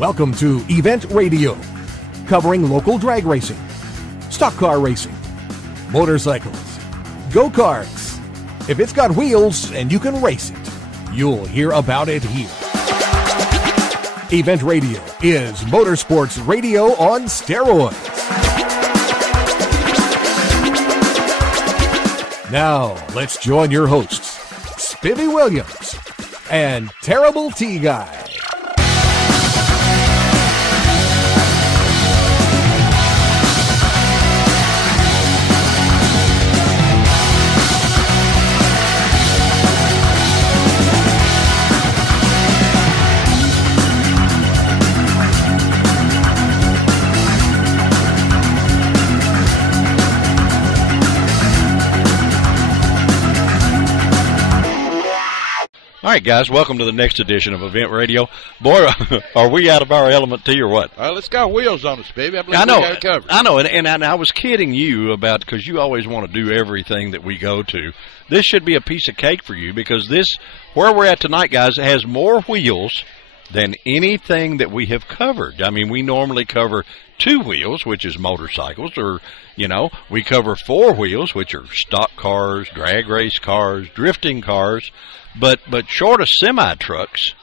Welcome to Event Radio, covering local drag racing, stock car racing, motorcycles, go-karts. If it's got wheels and you can race it, you'll hear about it here. Event Radio is motorsports radio on steroids. Now, let's join your hosts, Spivvy Williams and Terrible T Guy. All right, guys, welcome to the next edition of Event Radio. Boy, are we out of our element, T, or what? Let's got wheels on us, baby. I know, and I was kidding you about, because you always want to do everything that we go to. This should be a piece of cake for you, because this, where we're at tonight, guys, has more wheels than anything that we have covered. I mean, we normally cover 2 wheels, which is motorcycles, or, you know, we cover 4 wheels, which are stock cars, drag race cars, drifting cars. But short of semi-trucks,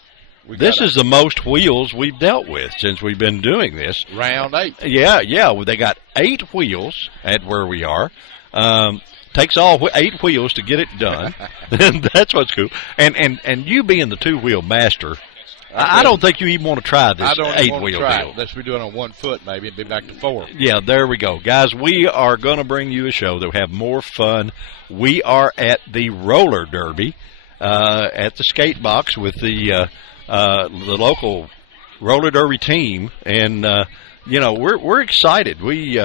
this is the most wheels we've dealt with since we've been doing this. Round 8. Yeah. Well, they got 8 wheels at where we are. Takes all 8 wheels to get it done. That's what's cool. And you being the 2-wheel master, I don't think you even want to try this 8-wheel deal. Unless we do it on 1 foot, maybe, and be back to 4. Yeah, there we go. Guys, we are going to bring you a show that will have more fun. We are at the roller derby. At the skate box with the local roller derby team, and you know, we're excited. We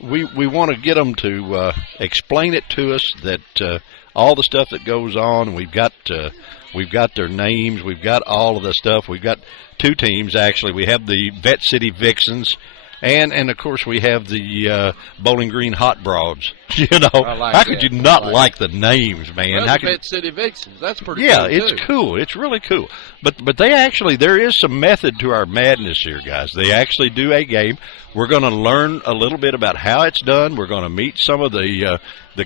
want to get them to explain it to us, that all the stuff that goes on. We've got their names. We've got all of the stuff. We've got 2 teams actually. We have the Vette Vixens. And of course, we have the Bowling Green Hot Broads. You know, how could you not like the names, man? Well, the Vette Vixens, that's pretty cool. Yeah, it's cool. It's really cool. But they actually, there is some method to our madness here, guys. They actually do a game. We're going to learn a little bit about how it's done. We're going to meet some of the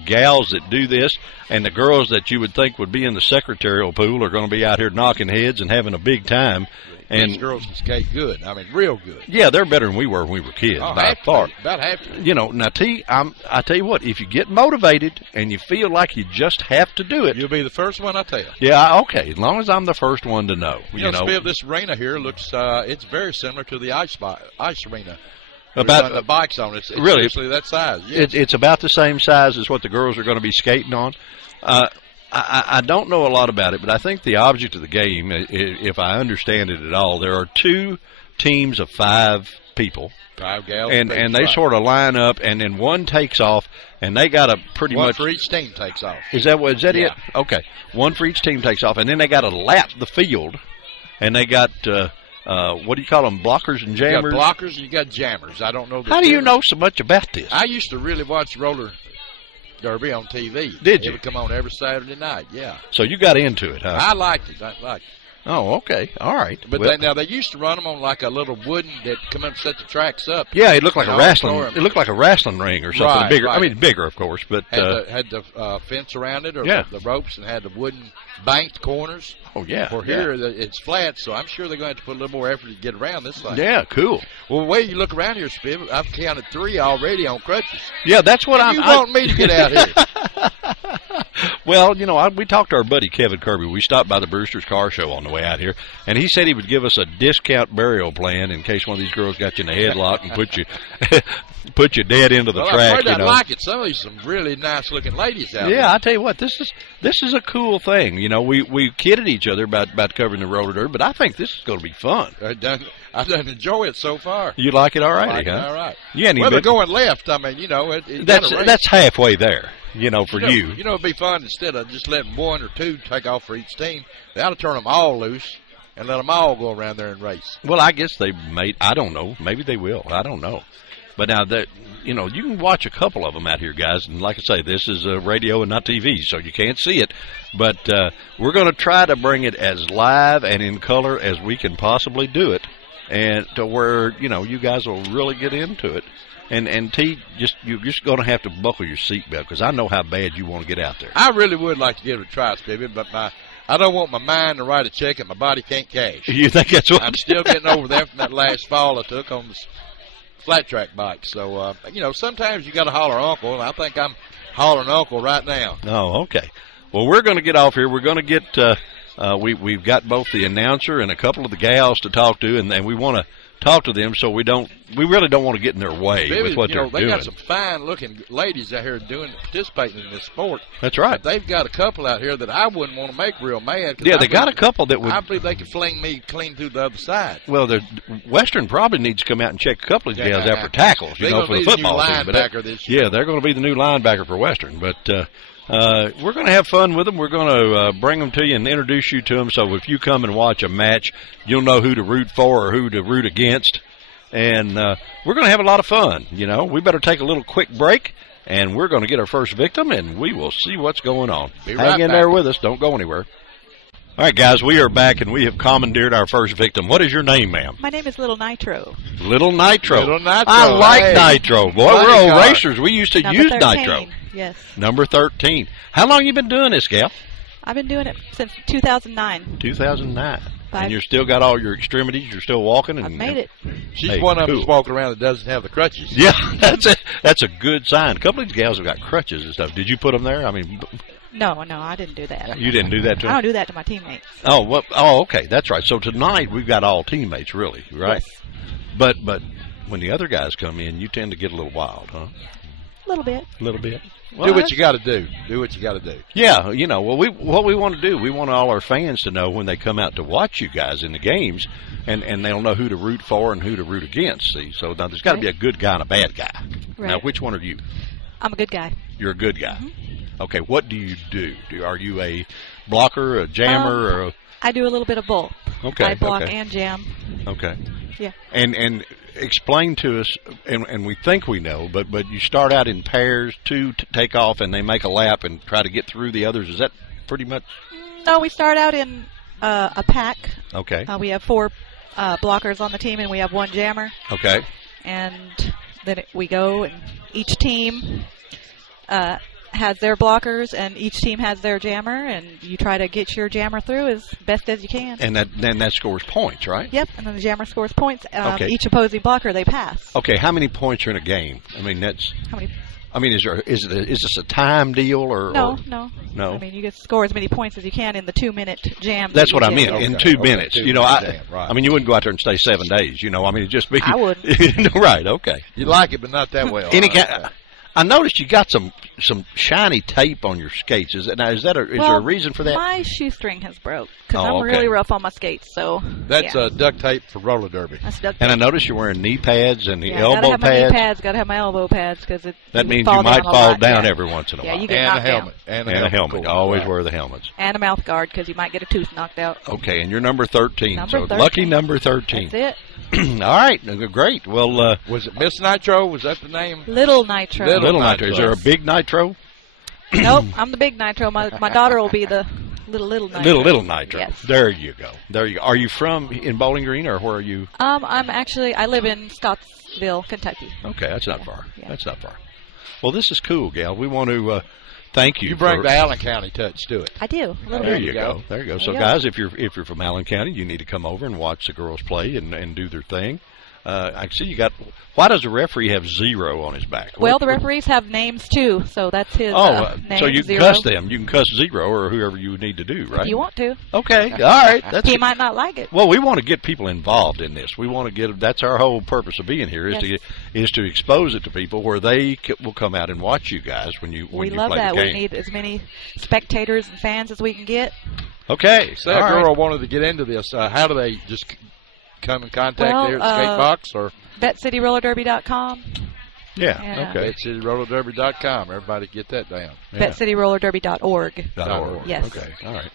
gals that do this, and the girls that you would think would be in the secretarial pool are going to be out here knocking heads and having a big time. And these girls can skate good. I mean, real good. Yeah, they're better than we were when we were kids, by far. About half. You know, now, T, I tell you what, if you get motivated and you feel like you just have to do it. You'll be the first one, I tell you. Yeah, okay, as long as I'm the first one to know. You know, this arena here looks, it's very similar to the ice arena. About the bikes on it. It's really that size. Yes. It's about the same size as what the girls are going to be skating on. I don't know a lot about it, but I think the object of the game, if I understand it at all, there are 2 teams of 5 people. 5 gals. And they sort of line up, and then one takes off, and they got to pretty much. One for each team takes off. Is that it? Okay. One for each team takes off, and then they got to lap the field, and they got. What do you call them, blockers and jammers? You got blockers and you got jammers. I don't know. How do you know so much about this? I used to really watch roller derby on TV. Did you? It would come on every Saturday night, yeah. So you got into it, huh? I liked it. Oh, okay. All right. But they used to run them on like a little wooden that come up and set the tracks up. Yeah, it looked like a wrestling. It looked like a wrestling ring or something. Right, bigger. Right. I mean, bigger, of course, but had the fence around it, or the ropes, and had the wooden banked corners. Oh yeah. For here, it's flat, so I'm sure they're going to have to put a little more effort to get around this thing. Yeah, cool. Well, the way you look around here, Spiv, I've counted 3 already on crutches. Yeah, that's what You want me to get out here? Well, you know, we talked to our buddy Kevin Kirby. We stopped by the Brewster's Car Show on the way out here, and he said he would give us a discount burial plan in case one of these girls got you in a headlock and put you dead into the track. I'd like it. Some of these some really nice looking ladies out there. Yeah, I tell you what, this is a cool thing. You know, we kidded each other about covering the roller derby, but I think this is going to be fun. I done enjoy it so far. You like it all right, I like huh? it all right. Yeah, well, they're going left. I mean, you know, that's halfway there. You know, for you. You know, it'd be fun instead of just letting 1 or 2 take off for each team. They ought to turn them all loose and let them all go around there and race. Well, I guess they may. I don't know. Maybe they will. I don't know. But now that, you know, you can watch a couple of them out here, guys. And like I say, this is radio and not TV, so you can't see it. But we're going to try to bring it as live and in color as we can possibly do it. and to where, you guys will really get into it. And T, you're just going to have to buckle your seatbelt because I know how bad you want to get out there. I really would like to give it a try, Stevie, but I don't want my mind to write a check and my body can't cash. You think that's what? I'm still getting over that from that last fall I took on the flat track bike. So, sometimes you got to holler uncle, and I think I'm hollering uncle right now. Oh, okay. Well, we're going to get off here. We're going to get we've got both the announcer and a couple of the gals to talk to, and we want to talk to them so we really don't want to get in their way with what they're doing. They got some fine-looking ladies out here participating in this sport. That's right. But they've got a couple out here that I wouldn't want to make real mad. Yeah, they got a couple that would. I believe they could fling me clean through the other side. Well, the Western probably needs to come out and check a couple of these gals out for tackles, for the football team. This year. Yeah, they're going to be the new linebacker for Western. But we're going to have fun with them. We're going to bring them to you and introduce you to them. So if you come and watch a match, you'll know who to root for or who to root against. And we're going to have a lot of fun. We better take a little quick break, and we're going to get our first victim, and we will see what's going on. Hang in there with us. Don't go anywhere. All right, guys, we are back, and we have commandeered our first victim. What is your name, ma'am? My name is Little Nitro. Little Nitro. Little Nitro. I like Nitro. Boy, we're old car. racers. We used to use 13. Nitro. Yes. Number 13. How long you been doing this, gal? I've been doing it since 2009. 2009. And you're still got all your extremities. You're still walking. And I've made it. She's one of them walking around that doesn't have the crutches. Yeah, that's a good sign. A couple of these gals have got crutches and stuff. Did you put them there? I mean, no, I didn't do that. You didn't do that to them? I don't do that to my teammates. Oh, well, okay, that's right. So tonight we've got all teammates, really, right? Yes. But when the other guys come in, you tend to get a little wild, huh? A little bit. A little bit. Well, do what you got to do. Do what you got to do. Yeah, well, what we want to do, we want all our fans to know when they come out to watch you guys in the games, and they'll know who to root for and who to root against. See, so now there's got to be a good guy and a bad guy. Right. Now, which one are you? I'm a good guy. You're a good guy. Mm-hmm. Okay, what do you do? Are you a blocker, a jammer, or I do a little bit of both. Okay, I block and jam. Okay. Yeah. And explain to us, and we think we know, but you start out in pairs, two to take off, and they make a lap and try to get through the others. Is that pretty much? No, we start out in a pack. Okay. We have 4 blockers on the team, and we have 1 jammer. Okay. And then we go, and each team has their blockers, and each team has their jammer, and you try to get your jammer through as best as you can. And then that scores points, right? Yep, and then the jammer scores points. Okay. Each opposing blocker, they pass. Okay, how many points are in a game? I mean, that's. How many? I mean, is this a time deal or? No. No. I mean, you can score as many points as you can in the 2-minute jam. That's what I mean. Okay. In 2 minutes, Right. I mean, you wouldn't go out there and stay 7 days. I mean, it'd just be. I wouldn't. Right. Okay. You like it, but not that well. I noticed you got some shiny tape on your skates. Is there a reason for that? My shoestring has broke because I'm really rough on my skates. So that's duct tape for roller derby. That's duct tape. And I noticed you're wearing knee pads and the elbow gotta have pads. My knee pads. Got to have my elbow pads because that means you might fall down every once in a while. Yeah, you get knocked down. And a helmet. Always wear the helmets. And a mouth guard because you might get a tooth knocked out. Okay, and you're number 13. Number 13. Lucky number 13. That's it. All right, great. Well, was it Miss Nitro? Was that the name? Little Nitro. Little Nitro. Is there a big Nitro? Nope, I'm the big Nitro. My daughter will be the little Nitro. Little Nitro. Yes. There you go. Are you from in Bowling Green or where are you? I live in Scottsville, Kentucky. Okay, that's not far. Yeah. That's not far. Well, this is cool, gal. We want to thank you. You bring the Allen County touch to it. I do. There you go. There you go. So, guys, if you're from Allen County, you need to come over and watch the girls play and do their thing. I see you got. Why does the referee have 0 on his back? Well, the referees have names too, so that's his name. So you can 0. cuss them. You can cuss 0 or whoever you need to do, right? If you want to. Okay. All right. He might not like it. Well, we want to get people involved in this. We want to get. That's our whole purpose of being here is to expose it to people where they will come out and watch you guys when you play the game. We love that. We need as many spectators and fans as we can get. Okay. Say a girl wanted to get into this. How do they just come in contact there at the skate box or VetteCityRollerDerby.com? Yeah. Okay. VetteCityRollerDerby.com. Everybody get that down. Yeah. VetteCityRollerDerby.org. .org. Yes. Okay. All right.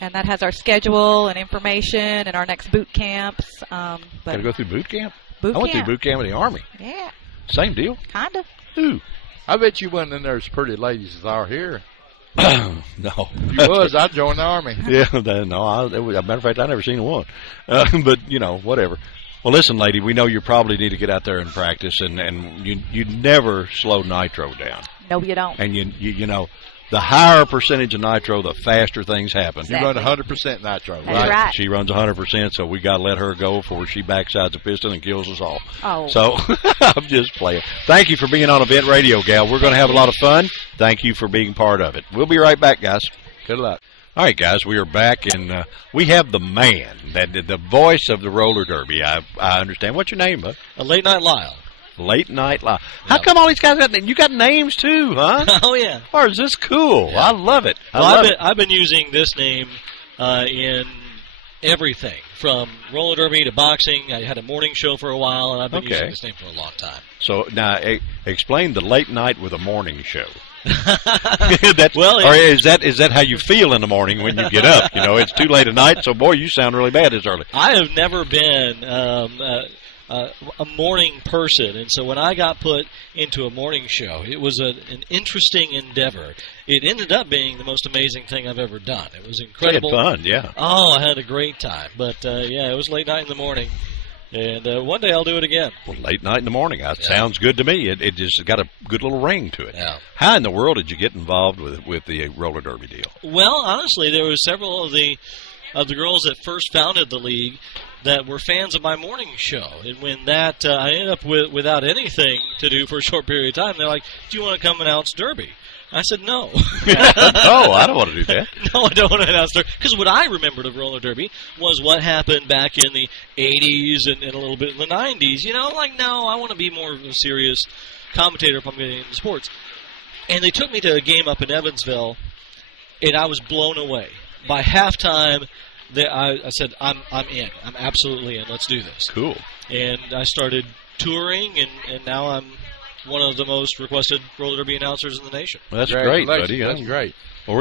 And that has our schedule and information and our next boot camps. Got to go through boot camp? I went through boot camp in the Army. Yeah. Same deal? Kind of. Ooh. I bet you wasn't in there as pretty ladies as are here. No. If you was, I'd join the Army. Yeah, no. As a matter of fact, I never seen one. But, whatever. Well, listen, lady, we know you probably need to get out there and practice, and you never slow nitro down. No, you don't. And you know, the higher percentage of nitro, the faster things happen. You run 100% nitro, That's right. She runs 100%, so we got to let her go before she backsides a piston and kills us all. Oh. So I'm just playing. Thank you for being on Event Radio, gal. We're going to have a lot of fun. Thank you for being part of it. We'll be right back, guys. Good luck. All right, guys, we are back, and we have the man, the voice of the roller derby. I understand. What's your name, bud? Late Night Lyle. Late Night Live. How come all these guys got names? You got names too, huh? Oh yeah. Or is this cool? Yeah. I love it. I've been using this name in everything from roller derby to boxing. I had a morning show for a while, and I've been using this name for a long time. So now, explain the late night with a morning show. Well, or is that how you feel in the morning when you get up? You know, it's too late at night, so boy, you sound really bad this early. I have never been a morning person, and so when I got put into a morning show, it was an interesting endeavor. It ended up being the most amazing thing I've ever done. It was incredible. You had fun, yeah. Oh, I had a great time. But yeah, it was late night in the morning. And one day I'll do it again. Well, late night in the morning. That sounds good to me. It just got a good little ring to it. Yeah. How in the world did you get involved with the roller derby deal? Well, honestly, there were several of the girls that first founded the league that were fans of my morning show. And when that I ended up without anything to do for a short period of time, they're like, "Do you want to come announce Derby?" I said, no. No, I don't want to do that. No, I don't want to announce Derby. Because what I remembered of roller derby was what happened back in the 80s and a little bit in the 90s. You know, like, no, I want to be more of a serious commentator if I'm getting into sports. And they took me to a game up in Evansville, and I was blown away. By halftime, I said, I'm in. I'm absolutely in. Let's do this. Cool. And I started touring, and now I'm one of the most requested roller derby announcers in the nation. Well, that's great, buddy. That's great. Well,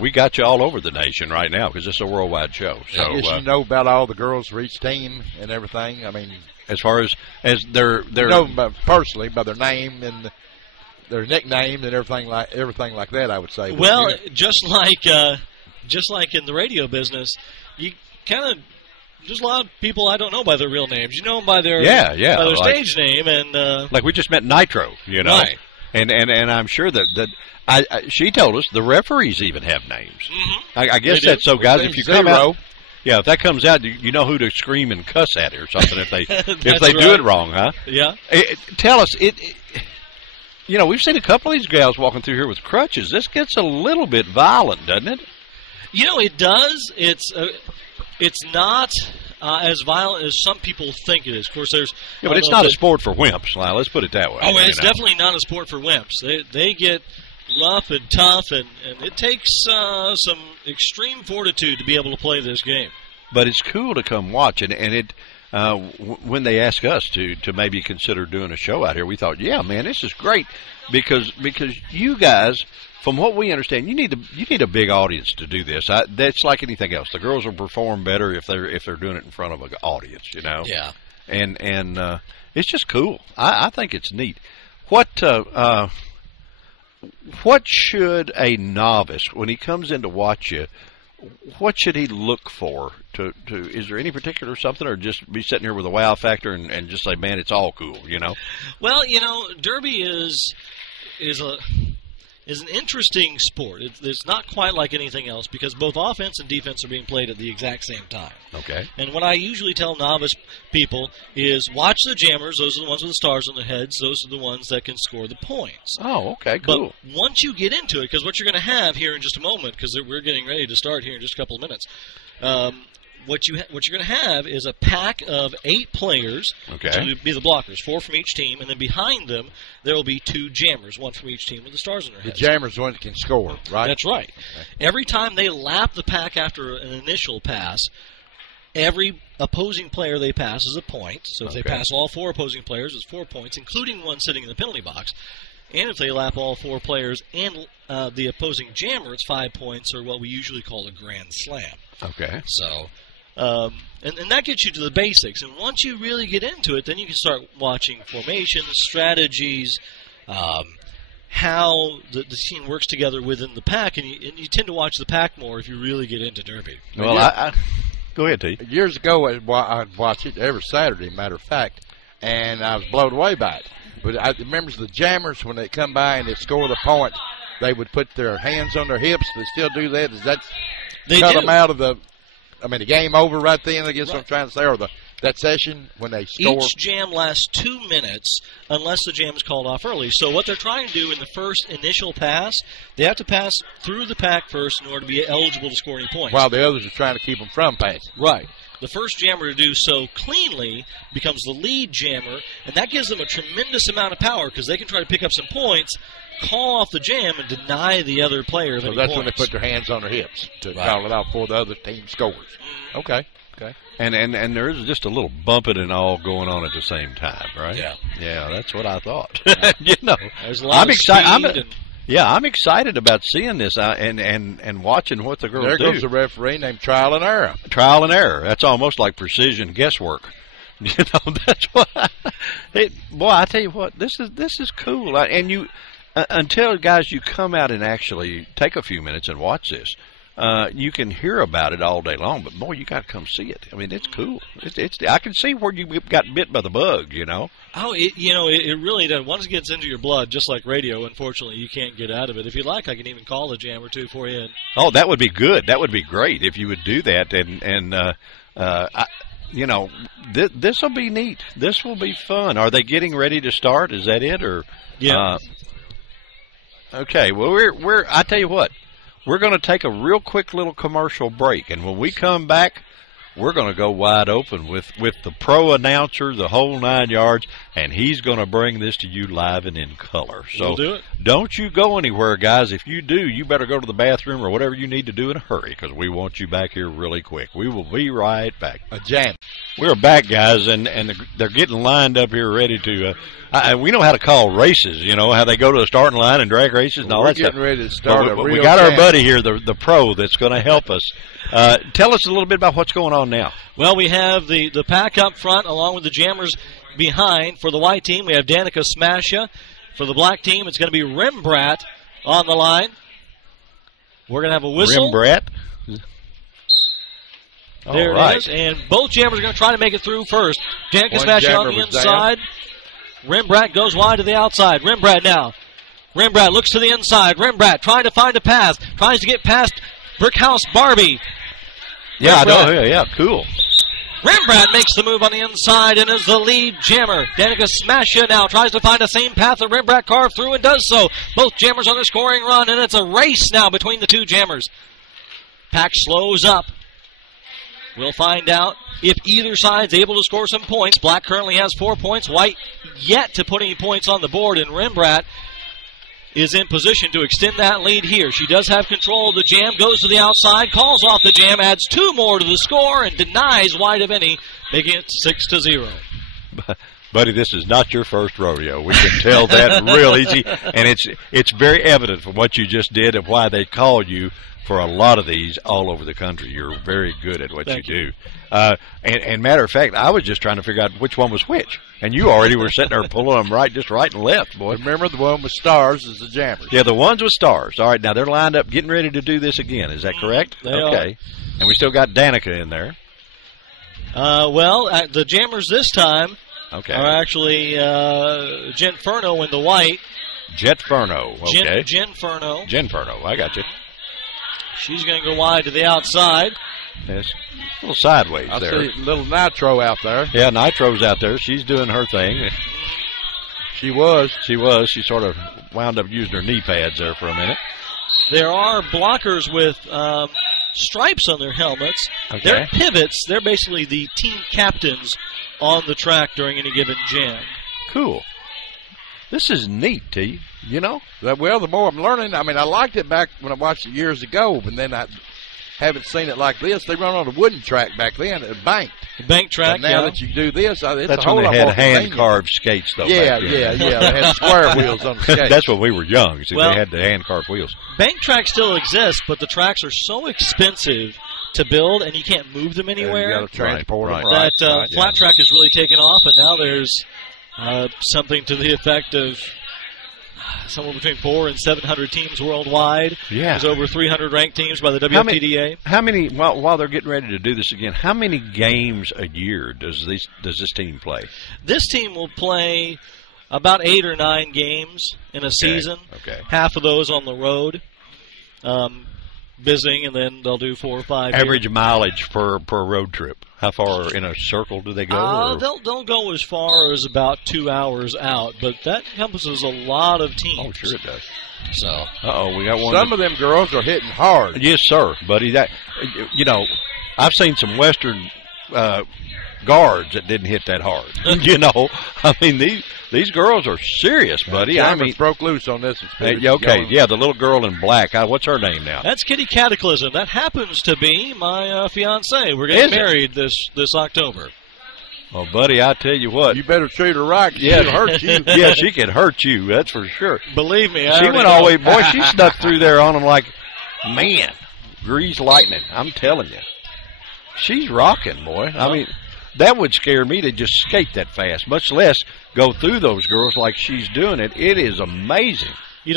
we got you all over the nation right now because it's a worldwide show. So you know about all the girls for each team and everything. I mean, as far as their personally by their name and their nickname and everything like that, I would say. Well, just like in the radio business, you kind of. There's a lot of people I don't know by their real names. You know them by their by their stage name, and like we just met Nitro, you know, right? And I'm sure that she told us the referees even have names. Mm-hmm. I guess that's so, guys. If you come out, if that comes out, you know who to scream and cuss at or something if they do it wrong, huh? Yeah. Tell us it. You know, we've seen a couple of these gals walking through here with crutches. This gets a little bit violent, doesn't it? You know, it does. It's not as violent as some people think it is. Of course, there's... Yeah, but it's not a sport for wimps, Lyle. Let's put it that way. Oh, it's definitely not a sport for wimps. They get rough and tough, and it takes some extreme fortitude to be able to play this game. But it's cool to come watch, and it... when they asked us to maybe consider doing a show out here, we thought, yeah, man, this is great because you guys... From what we understand, you need a big audience to do this. That's like anything else. The girls will perform better if they're doing it in front of an audience, you know. Yeah. And it's just cool. I think it's neat. What should a novice, when he comes in to watch you, what should he look for? Is there any particular something, or just be sitting here with a wow factor and just say, man, it's all cool, you know? Well, you know, Derby is an interesting sport. It's not quite like anything else because both offense and defense are being played at the exact same time. Okay. And what I usually tell novice people is watch the jammers. Those are the ones with the stars on their heads. Those are the ones that can score the points. Oh, okay, cool. But once you get into it, because what you're going to have here in just a moment, because we're getting ready to start here in just a couple of minutes, what you're going to have is a pack of 8 players to be the blockers, 4 from each team, and then behind them there will be 2 jammers, 1 from each team with the stars in their heads. The jammers the one that can score, right? That's right. Okay. Every time they lap the pack after an initial pass, every opposing player they pass is a point. So if they pass all 4 opposing players, it's 4 points, including one sitting in the penalty box. And if they lap all 4 players and the opposing jammer, it's 5 points, or what we usually call a grand slam. Okay. So... and that gets you to the basics. And once you really get into it, then you can start watching formations, strategies, how the team works together within the pack. And you tend to watch the pack more if you really get into Derby. Well, Go ahead, T. Years ago, I'd watch it every Saturday, matter of fact, and I was blown away by it. But I remember the jammers, when they come by and they score the point, they would put their hands on their hips. They still do that? Does that cut them out of the game over right then, I guess what I'm trying to say, or that session when they score? Each jam lasts 2 minutes unless the jam is called off early. So what they're trying to do in the first initial pass, they have to pass through the pack first in order to be eligible to score any points. While the others are trying to keep them from passing. Right. The first jammer to do so cleanly becomes the lead jammer, and that gives them a tremendous amount of power because they can try to pick up some points, call off the jam, and deny the other player. So that's when they put their hands on their hips to call it out before the other team scores. Okay. And there is just a little bumping and all going on at the same time, right? Yeah, that's what I thought. There's a lot I'm of excited. I'm excited about seeing this and watching what the girls do. There goes a referee named Trial and Error. Trial and error. That's almost like precision guesswork. That's what. Boy, I tell you what, this is cool. And you, until guys, you come out and actually take a few minutes and watch this. You can hear about it all day long, but boy, you got to come see it. I mean, it's cool. I can see where you got bit by the bug. Oh, it really does. Once it gets into your blood, just like radio, unfortunately, you can't get out of it. If you'd like, I can even call a jam or two for you. Oh, that would be good. That would be great if you would do that. This will be neat. This will be fun. Are they getting ready to start? Is that it, or? Yeah. Okay. Well, I tell you what. We're going to take a real quick little commercial break, and when we come back, we're going to go wide open with the pro announcer, the whole 9 yards, and he's going to bring this to you live and in color. So we'll do it. Don't you go anywhere, guys. If you do, you better go to the bathroom or whatever you need to do in a hurry, because we want you back here really quick. We will be right back. A jam. We're back, guys, and they're getting lined up here ready to we know how to call races, how they go to the starting line and drag races and all that stuff. We're getting ready to start we got our buddy here, the pro, that's going to help us. Tell us a little bit about what's going on now. Well, we have the pack up front along with the jammers behind. For the white team, we have Danica Smasha. For the black team, it's going to be Rembrandt on the line. We're going to have a whistle. Rembrandt. There it is. And both jammers are going to try to make it through first. Danica Smasha on the inside. Rembrandt goes wide to the outside. Rembrandt now. Rembrandt looks to the inside. Rembrandt trying to find a pass. Tries to get past Brickhouse Barbie. Yeah, yeah, cool. Rembrandt makes the move on the inside and is the lead jammer. Danica Smasha now tries to find the same path that Rembrandt carved through and does so. Both jammers on the scoring run, and it's a race now between the two jammers. Pack slows up. We'll find out if either side's able to score some points. Black currently has 4 points. White yet to put any points on the board, and Rembrandt is in position to extend that lead here. She does have control of the jam, goes to the outside, calls off the jam, adds 2 more to the score, and denies White of any, making it 6-0. Buddy, this is not your first rodeo. We can tell that real easy, and it's very evident from what you just did and why they call you for a lot of these all over the country. You're very good at what you do. And matter of fact, I was just trying to figure out which one was which. And you already were sitting there pulling them just right and left, boy. Remember, the one with stars is the jammers. Yeah, the ones with stars. All right, now they're lined up getting ready to do this again. Is that correct? They are. And we still got Danica in there. The jammers this time are actually Jen Furno in the white. Jet Furno, okay. Jen Furno. Jen Furno, I got you. She's going to go wide to the outside. Yes, a little sideways there. I see little Nitro out there. Yeah, Nitro's out there. She's doing her thing. She was. She sort of wound up using her knee pads there for a minute. There are blockers with stripes on their helmets. Okay. They're pivots. They're basically the team captains on the track during any given jam. Cool. This is neat, T. Well, the more I'm learning, I liked it back when I watched it years ago, but then I haven't seen it like this. They run on a wooden track back then, a bank. Bank track, and now that you do this, it's that's a whole when lot they had more hand-carved skates, though. Yeah. They had square wheels on the skates. That's when we were young. See, they had the hand-carved wheels. Bank tracks still exist, but the tracks are so expensive to build, and you can't move them anywhere. You got to transport them. That flat track has really taken off, and now there's something to the effect of somewhere between 400 and 700 teams worldwide. Yeah. There's over 300 ranked teams by the WFTDA. How many while they're getting ready to do this again, how many games a year does this team play? This team will play about 8 or 9 games in a season. Okay. Half of those on the road, visiting, and then they'll do 4 or 5. Average mileage per road trip. How far in a circle do they go? They'll go as far as about 2 hours out, but that encompasses a lot of teams. Oh, sure it does. So, we got one. Some of them girls are hitting hard. Yes, sir, buddy. That I've seen some Western guards that didn't hit that hard. I mean these girls are serious, buddy. I mean, broke loose on this. Okay, yeah, the little girl in black. What's her name now? That's Kitty Cataclysm. That happens to be my fiance. We're getting married this October. Oh, buddy, I tell you what. You better treat her right. Yeah, she'll hurt you. Yeah, she can hurt you. That's for sure. Believe me, she went all the way. Boy, she snuck through there on them like, man, grease lightning. I'm telling you, she's rocking, boy. I mean, that would scare me to just skate that fast, much less go through those girls like she's doing it. It is amazing.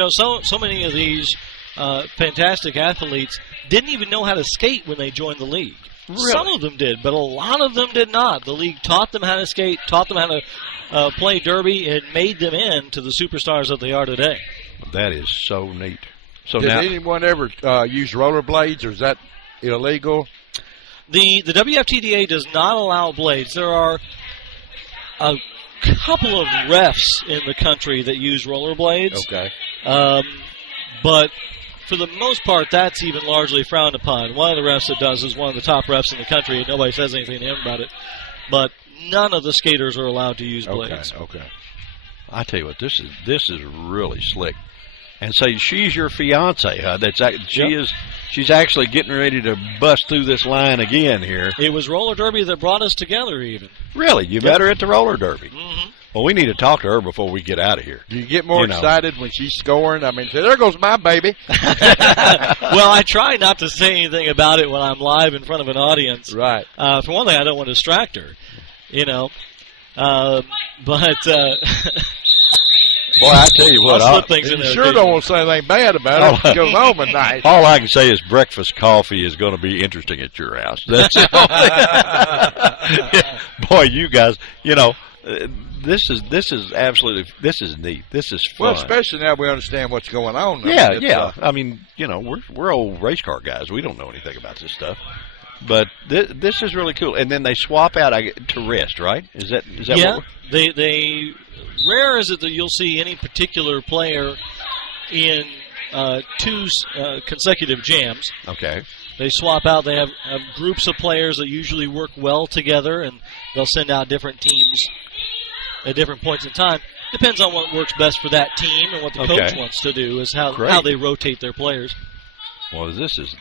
So many of these fantastic athletes didn't even know how to skate when they joined the league. Really? Some of them did, but a lot of them did not. The league taught them how to skate, taught them how to play derby, and made them into the superstars that they are today. That is so neat. So did now, anyone ever use rollerblades, or is that illegal? The WFTDA does not allow blades. There are a couple of refs in the country that use rollerblades. Okay. But for the most part, that's even largely frowned upon. One of the refs that does is one of the top refs in the country, and nobody says anything to him about it. But none of the skaters are allowed to use blades. Okay. I tell you what, this is really slick. And so she's your fiance, huh? She's actually getting ready to bust through this line again here. It was roller derby that brought us together, even. Really? You met her at the roller derby? Mm-hmm. Well, we need to talk to her before we get out of here. Do you get more excited when she's scoring? I mean, there goes my baby. Well, I try not to say anything about it when I'm live in front of an audience. Right. For one thing, I don't want to distract her, Boy, I tell you what, you sure don't want to say anything bad about it. She goes home at night. All I can say is breakfast coffee is going to be interesting at your house. That's boy, you guys, this is absolutely neat. This is fun. Well, especially now we understand what's going on. I mean, we're old race car guys. We don't know anything about this stuff. But this is really cool. And then they swap out to rest, right? Is that yeah, what they rare is it that you'll see any particular player in 2 consecutive jams. Okay. They swap out. They have groups of players that usually work well together, and they'll send out different teams at different points in time. Depends on what works best for that team and what the coach wants to do is how they rotate their players. Well, this is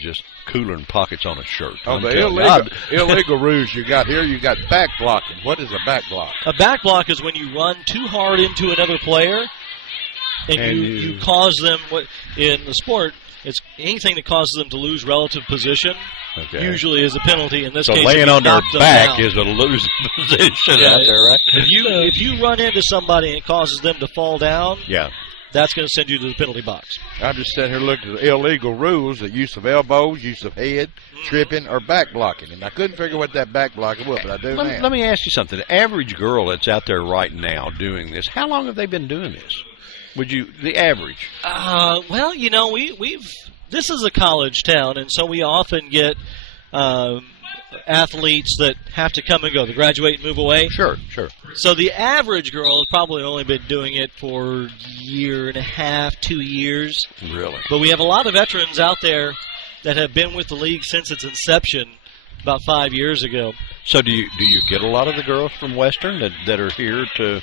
just cooler than pockets on a shirt. Oh, the illegal rules you got here, you got back blocking. What is a back block? A back block is when you run too hard into another player and you cause them, in the sport, it's anything that causes them to lose relative position usually is a penalty. In this case, laying on their back is a losing position out there, right? If you run into somebody and it causes them to fall down, that's going to send you to the penalty box. I'm just sitting here looking at the illegal rules, the use of elbows, use of head, tripping, or back blocking. And I couldn't figure what that back blocking was, but I do now. Let me ask you something. The average girl that's out there right now doing this, how long have they been doing this? The average? Well, this is a college town, and so we often get athletes that have to come and go. They graduate and move away. Sure. So the average girl has probably only been doing it for a year and a half, 2 years. Really? But we have a lot of veterans out there that have been with the league since its inception about 5 years ago. So do you get a lot of the girls from Western that are here to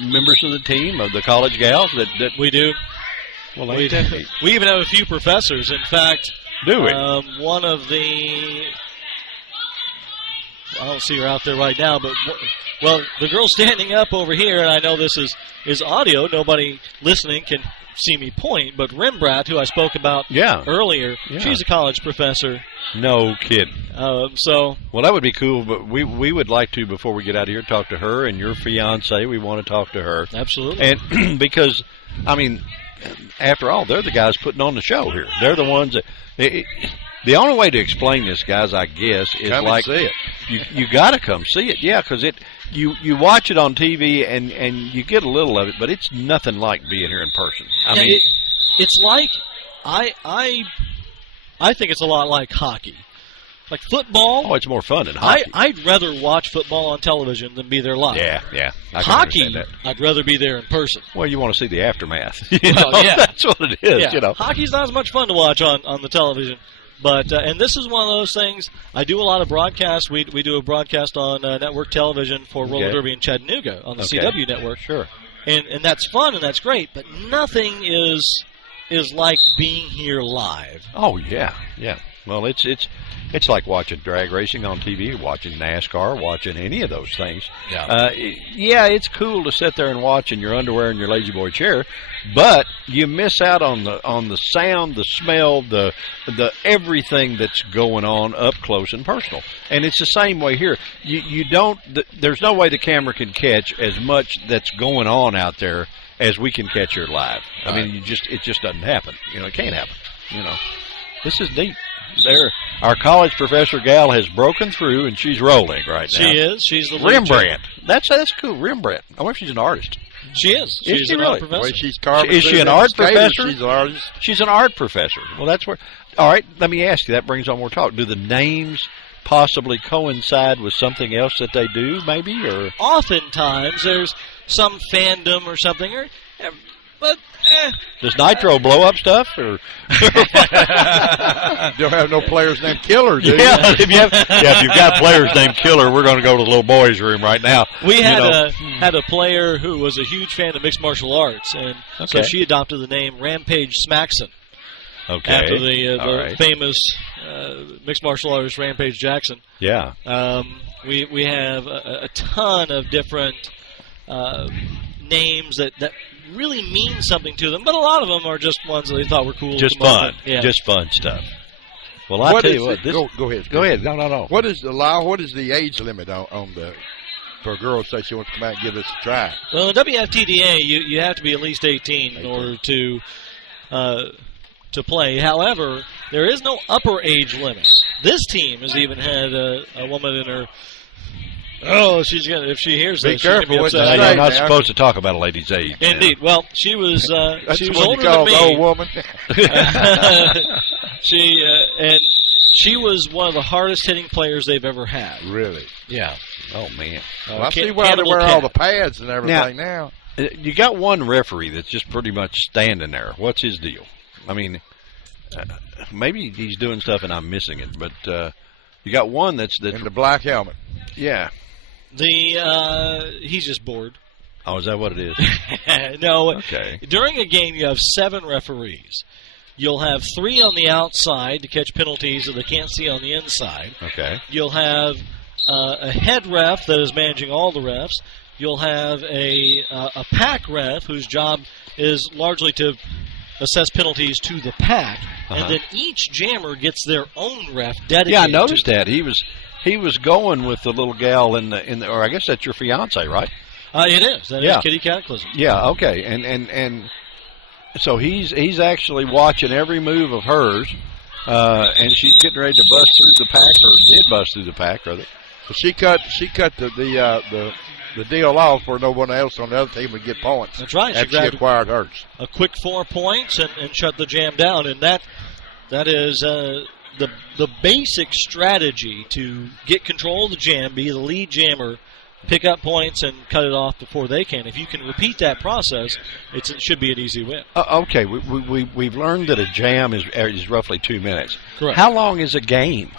members of the team, of the college gals that we do? Well, we even have a few professors. In fact, do we? One of the I don't see her out there right now, but Well, the girl standing up over here, and I know this is audio. Nobody listening can see me point, but Rembrandt, who I spoke about earlier, she's a college professor. No kidding. Well, that would be cool, but we would like to, before we get out of here, talk to her and your fiance. We want to talk to her. Absolutely. And because, I mean, after all, they're the guys putting on the show here. They're the ones that the only way to explain this, guys, I guess, is come like and see it. You got to come see it, because you watch it on TV and you get a little of it, but it's nothing like being here in person. I mean, it's like I think it's a lot like hockey. Like football. Oh, it's more fun than hockey. I'd rather watch football on television than be there live. Yeah. Hockey, I'd rather be there in person. Well, you want to see the aftermath. That's what it is. Yeah. Hockey's not as much fun to watch on the television. But and this is one of those things. I do a lot of broadcasts. We do a broadcast on network television for Roller Derby in Chattanooga on the CW network. Sure. And that's fun and that's great. But nothing is like being here live. Oh yeah. Well, it's like watching drag racing on TV, watching NASCAR, watching any of those things. It's cool to sit there and watch in your underwear and your lazy boy chair, but you miss out on the sound, the smell, the everything that's going on up close and personal. And it's the same way here. You don't. There's no way the camera can catch as much that's going on out there as we can catch here live. I mean, it just doesn't happen. It can't happen. This is neat. Our college professor gal has broken through, and she's rolling right now. She is. She's the Rembrandt. That's cool. Rembrandt. I wonder if she's an artist. She is. She's she's an really? art Well, professor. is she an art professor? She's an artist. She's an art professor. Well, that's where. All right. Let me ask you. That brings on more talk. Do the names possibly coincide with something else that they do, maybe, or? Oftentimes, there's some fandom or something, but. Does Nitro blow up stuff, or don't have no players named Killer, do you? If you've got players named Killer, we're going to go to the little boys' room right now. We had a player who was a huge fan of mixed martial arts, and so she adopted the name Rampage Smackson. Okay. After the famous mixed martial artist Rampage Jackson. Yeah. We have a ton of different names that really mean something to them, but a lot of them are just ones that they thought were cool. Just fun. Just fun stuff. Well, I'll tell you what. Go ahead. Go ahead. No. What is the age limit on for a girl to say she wants to come out and give this a try? Well, in the WFTDA, you have to be at least 18 in order to play. However, there is no upper age limit. This team has even had a woman in her. Oh, she's gonna. If she hears this, she's gonna be upset. You're not supposed to talk about a lady's age. Indeed. Well, she was. She was older than me. Old woman. She was one of the hardest hitting players they've ever had. Really? Yeah. Oh man. Well, I see why they wear all the pads and everything now. You got one referee that's just pretty much standing there. What's his deal? I mean, maybe he's doing stuff and I'm missing it, but you got one that's in the black helmet. Yeah. He's just bored. Oh, is that what it is? No. Okay. During a game, you have 7 referees. You'll have 3 on the outside to catch penalties that they can't see on the inside. Okay. You'll have a head ref that is managing all the refs. You'll have a pack ref whose job is largely to assess penalties to the pack, and then each jammer gets their own ref dedicated. Yeah, I noticed that he was going with the little gal in the or I guess that's your fiance, right? It is. That is Kitty Cataclysm. Yeah. Okay. And so he's actually watching every move of hers, and she's getting ready to bust through the pack, or did bust through the pack, rather. So she cut the deal off where no one else on the other team would get points. That's right. She acquired hers. A quick 4 points and shut the jam down, and that is the basic strategy to get control of the jam, be the lead jammer, pick up points and cut it off before they can. If you can repeat that process, it should be an easy win. Okay, we've learned that a jam is roughly 2 minutes. Correct. How long is a game?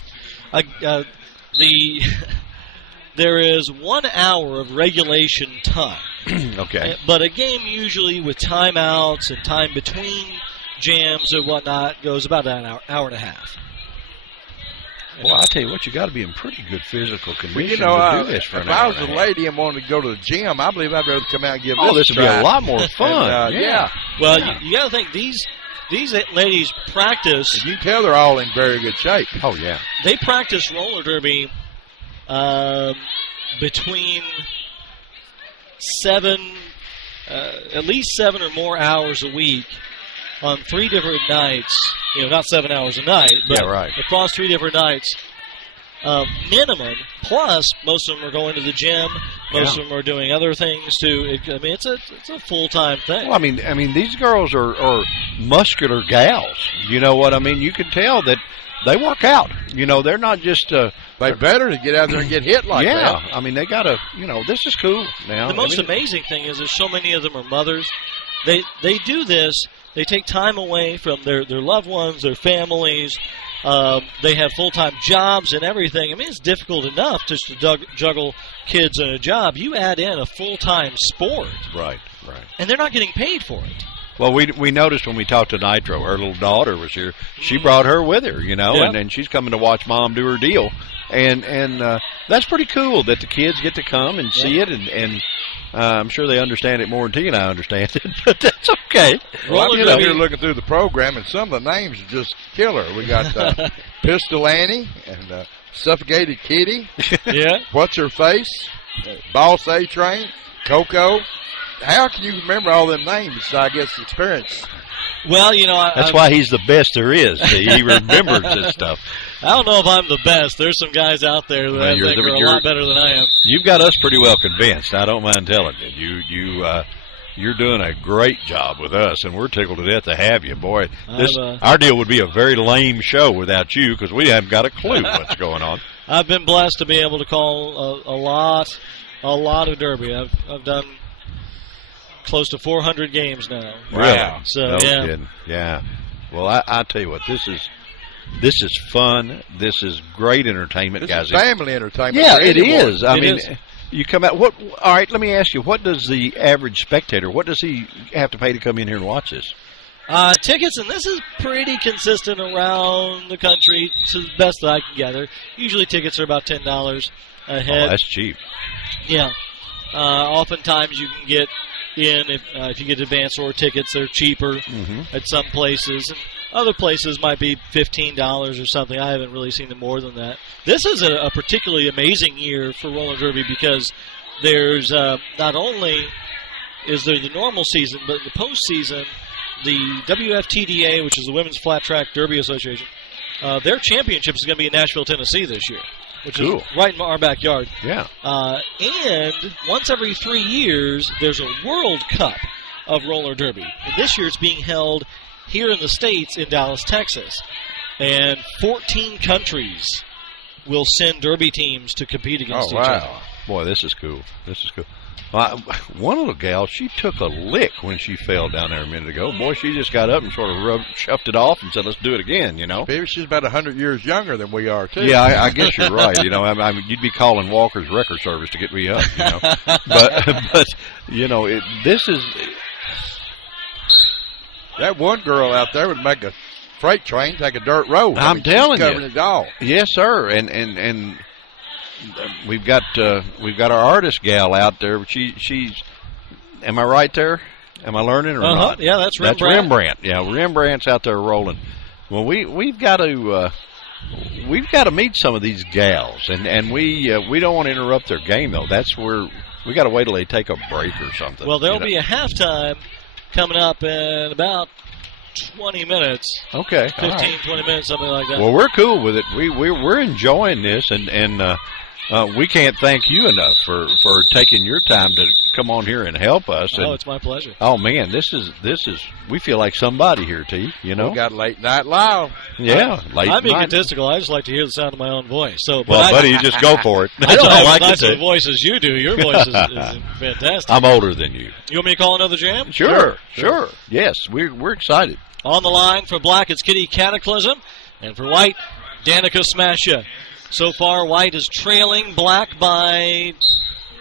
There is 1 hour of regulation time. Okay. But a game usually with timeouts and time between jams and whatnot goes about an hour and a half. Well, I tell you what, you got to be in pretty good physical condition Well, to do this for if an hour. I was a lady and wanted to go to the gym, I believe I'd rather come out and give this would be a lot more fun. And, yeah. Well, you got to think these ladies practice. And you can tell they're all in very good shape. Oh, yeah. They practice roller derby between at least 7 or more hours a week on 3 different nights. Not 7 hours a night, but across 3 different nights. Minimum, plus most of them are going to the gym. Most of them are doing other things too. It's a full-time thing. Well, I mean, these girls are muscular gals. You know what I mean? You can tell that they work out. They're not just. They better to get out there and get hit like that. Yeah, I mean, they got to. This is cool. Now, the most amazing thing is so many of them are mothers. They do this. They take time away from their loved ones, their families. They have full-time jobs and everything. I mean, it's difficult enough just to juggle kids and a job. You add in a full-time sport. Right. And they're not getting paid for it. Well, we noticed when we talked to Nitro, her little daughter was here. She brought her with her, and she's coming to watch Mom do her deal. And that's pretty cool that the kids get to come and see it, and I'm sure they understand it more than T and I understand it, but that's okay. Well, I'm out here looking through the program, and some of the names are just killer. We got Pistol Annie and Suffocated Kitty. Yeah. What's Her Face? Boss A-Train. Coco. How can you remember all them names? I guess experience. Well, that's why he's the best there is. He remembers this stuff. I don't know if I'm the best. There's some guys out there that I think are a lot better than I am. You've got us pretty well convinced. I don't mind telling you. You're doing a great job with us, and we're tickled to death to have you. Boy, our deal would be a very lame show without you because we haven't got a clue what's going on. I've been blessed to be able to call a lot of derby. I've done close to 400 games now. Wow. So, no kidding. Yeah. Well, I tell you what, this is fun. This is great entertainment, this guys. Is family entertainment. Yeah, it is. I mean, is. You come out. All right, let me ask you, what does the average spectator, what does he have to pay to come in here and watch this? Tickets, and this is pretty consistent around the country to the best that I can gather. Usually tickets are about $10 a head. Oh, that's cheap. Yeah. Oftentimes you can get in, if you get advance or tickets, they're cheaper at some places. And other places might be $15 or something. I haven't really seen them more than that. This is a particularly amazing year for roller derby because there's not only is there the normal season, but the postseason, the WFTDA, which is the Women's Flat Track Derby Association, their championship is going to be in Nashville, Tennessee this year, which is right in our backyard. Yeah. And once every 3 years, there's a World Cup of roller derby. And this year it's being held here in the States in Dallas, Texas. And 14 countries will send derby teams to compete against each other. Boy, this is cool. This is cool. One little gal, she took a lick when she fell down there a minute ago. Boy, she just got up and sort of shoved it off and said, let's do it again, Maybe she's about 100 years younger than we are, too. Yeah, I guess you're right. I mean, you'd be calling Walker's Record Service to get me up, But this is... That one girl out there would make a freight train take a dirt road. I'm telling you. Covering it all. Yes, sir. And we've got our artist gal out there. She's. Am I right there? Am I learning or not? Yeah, that's Rembrandt. That's Rembrandt. Yeah, Rembrandt's out there rolling. Well, we've got to meet some of these gals, and we don't want to interrupt their game though. That's where we got to wait till they take a break or something. Well, there'll be a halftime coming up in about 20 minutes. Okay. 15, 20 minutes, something like that. Well, we're cool with it. We're enjoying this, and we can't thank you enough for taking your time to come on here and help us. Oh, it's my pleasure. Oh man, this is we feel like somebody here, T. We got Late Night Live. Yeah, I'm egotistical. I just like to hear the sound of my own voice. So, buddy, you just go for it. I don't have as nice of a voice as you do. Your voice is fantastic. I'm older than you. You want me to call another jam? Sure. Yes, we're excited. On the line for Black, it's Kitty Cataclysm, and for White, Danica Smasha. So far, White is trailing Black by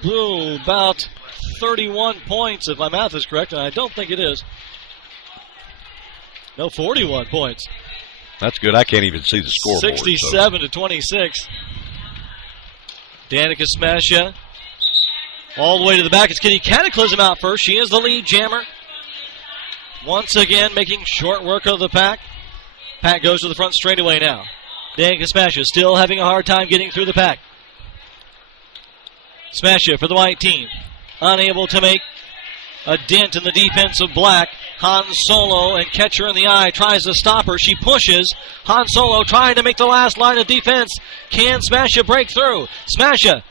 about 31 points, if my math is correct, and I don't think it is. No, 41 points. That's good. I can't even see the scoreboard. 67-26. Danica Smasha all the way to the back. It's Kitty Cataclysm out first. She is the lead jammer. Once again, making short work of the pack. Pack goes to the front straightaway now. Danica Smasha still having a hard time getting through the pack. Smasha for the white team. Unable to make a dent in the defense of black. Han Solo, and catch her in the eye, tries to stop her. She pushes. Han Solo trying to make the last line of defense. Can Smasha break through? Smasha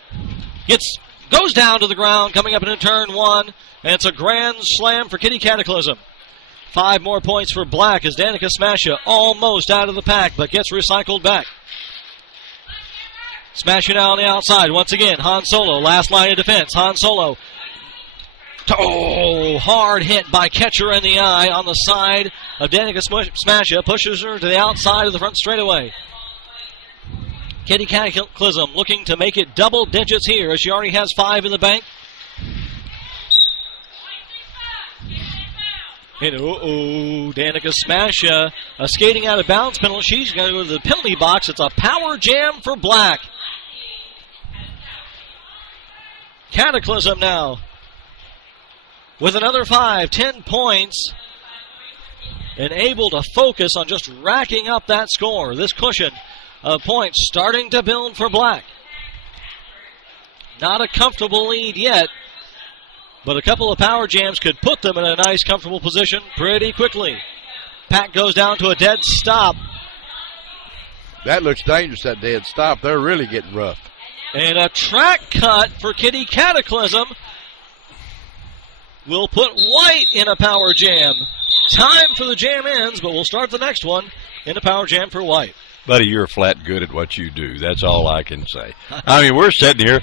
goes down to the ground, coming up into turn one, and it's a grand slam for Kitty Cataclysm. 5 more points for black as Danica Smasha almost out of the pack, but gets recycled back. Smasha now on the outside. Once again, Han Solo, last line of defense. Han Solo. Oh, hard hit by catcher in the eye on the side of Danica Smasha. Pushes her to the outside of the front straightaway. Kitty Cataclysm looking to make it double digits here as she already has 5 in the bank. And Danica Smasha skating out of bounds penalty. She's going to go to the penalty box. It's a power jam for black. Cataclysm now with another 5, 10 points, and able to focus on just racking up that score. This cushion of points starting to build for black. Not a comfortable lead yet, but a couple of power jams could put them in a nice, comfortable position pretty quickly. Pack goes down to a dead stop. That looks dangerous, that dead stop. They're really getting rough. And a track cut for Kitty Cataclysm will put white in a power jam. Time for the jam ends, but we'll start the next one in a power jam for white. Buddy, you're flat good at what you do. That's all I can say. I mean, we're sitting here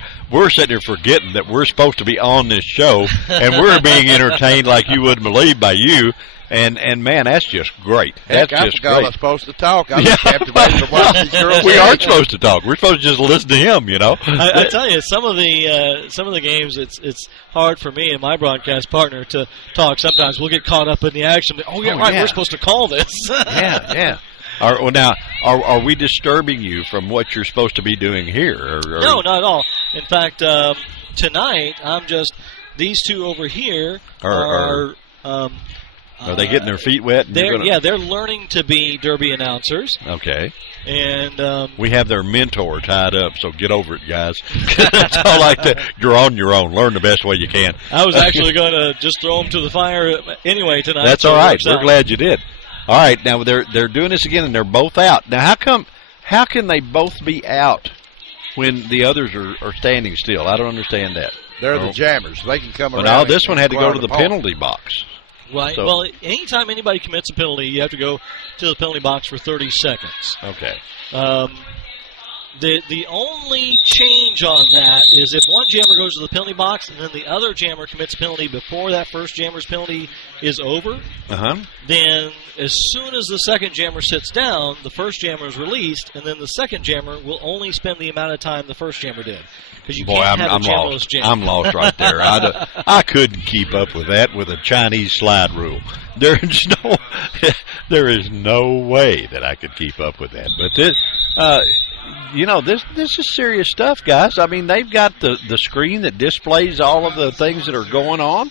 forgetting that we're supposed to be on this show, and we're being entertained like you wouldn't believe by you. And man, that's just great. That's just great. I was supposed to talk. I was captivated to watch these girls. We aren't supposed to talk. We're supposed to just listen to him, you know. I tell you, some of the games, it's hard for me and my broadcast partner to talk. Sometimes we'll get caught up in the action. We're supposed to call this. Yeah. Are we disturbing you from what you're supposed to be doing here? No, not at all. In fact, tonight these two over here are they getting their feet wet? They're learning to be Derby announcers. Okay. And we have their mentor tied up, so get over it, guys. That's all like that. You're on your own. Learn the best way you can. I was actually going to just throw them to the fire anyway tonight. That's all right. We're glad you did. All right, now they're doing this again, and they're both out. Now, how can they both be out when the others are standing still? I don't understand that. They're the jammers. They can come around. Now, this one had to go to the penalty box. Right. So, well, anytime anybody commits a penalty, you have to go to the penalty box for 30 seconds. Okay. The only change on that is if one jammer goes to the penalty box and then the other jammer commits a penalty before that first jammer's penalty is over, then as soon as the second jammer sits down, the first jammer is released, and then the second jammer will only spend the amount of time the first jammer did. Because you can't have a jammerless jam. I'm lost right there. I couldn't keep up with that with a Chinese slide rule. There is no way that I could keep up with that. But this is serious stuff, guys. I mean, they've got the screen that displays all of the things that are going on.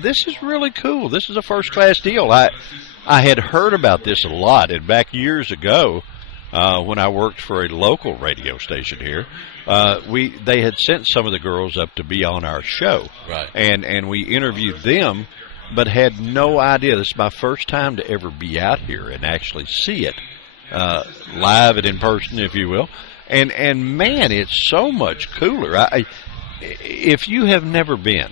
This is really cool. This is a first-class deal. I had heard about this a lot, and back years ago when I worked for a local radio station here, they had sent some of the girls up to be on our show, right? And we interviewed them, but had no idea. This is my first time to ever be out here and actually see it. Live and in person, if you will, and man, it's so much cooler. If you have never been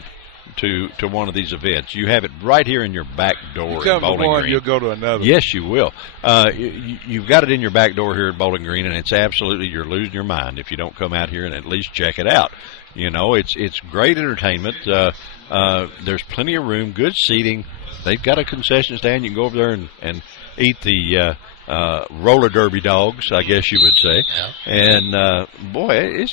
to one of these events, you have it right here in your back door. You come to one, you'll go to another. Yes, you will. You've got it in your back door here at Bowling Green, and it's absolutely, you're losing your mind if you don't come out here and at least check it out. You know, it's great entertainment. There's plenty of room, good seating. They've got a concession stand. You can go over there and eat the roller derby dogs, I guess you would say. Yeah. And boy,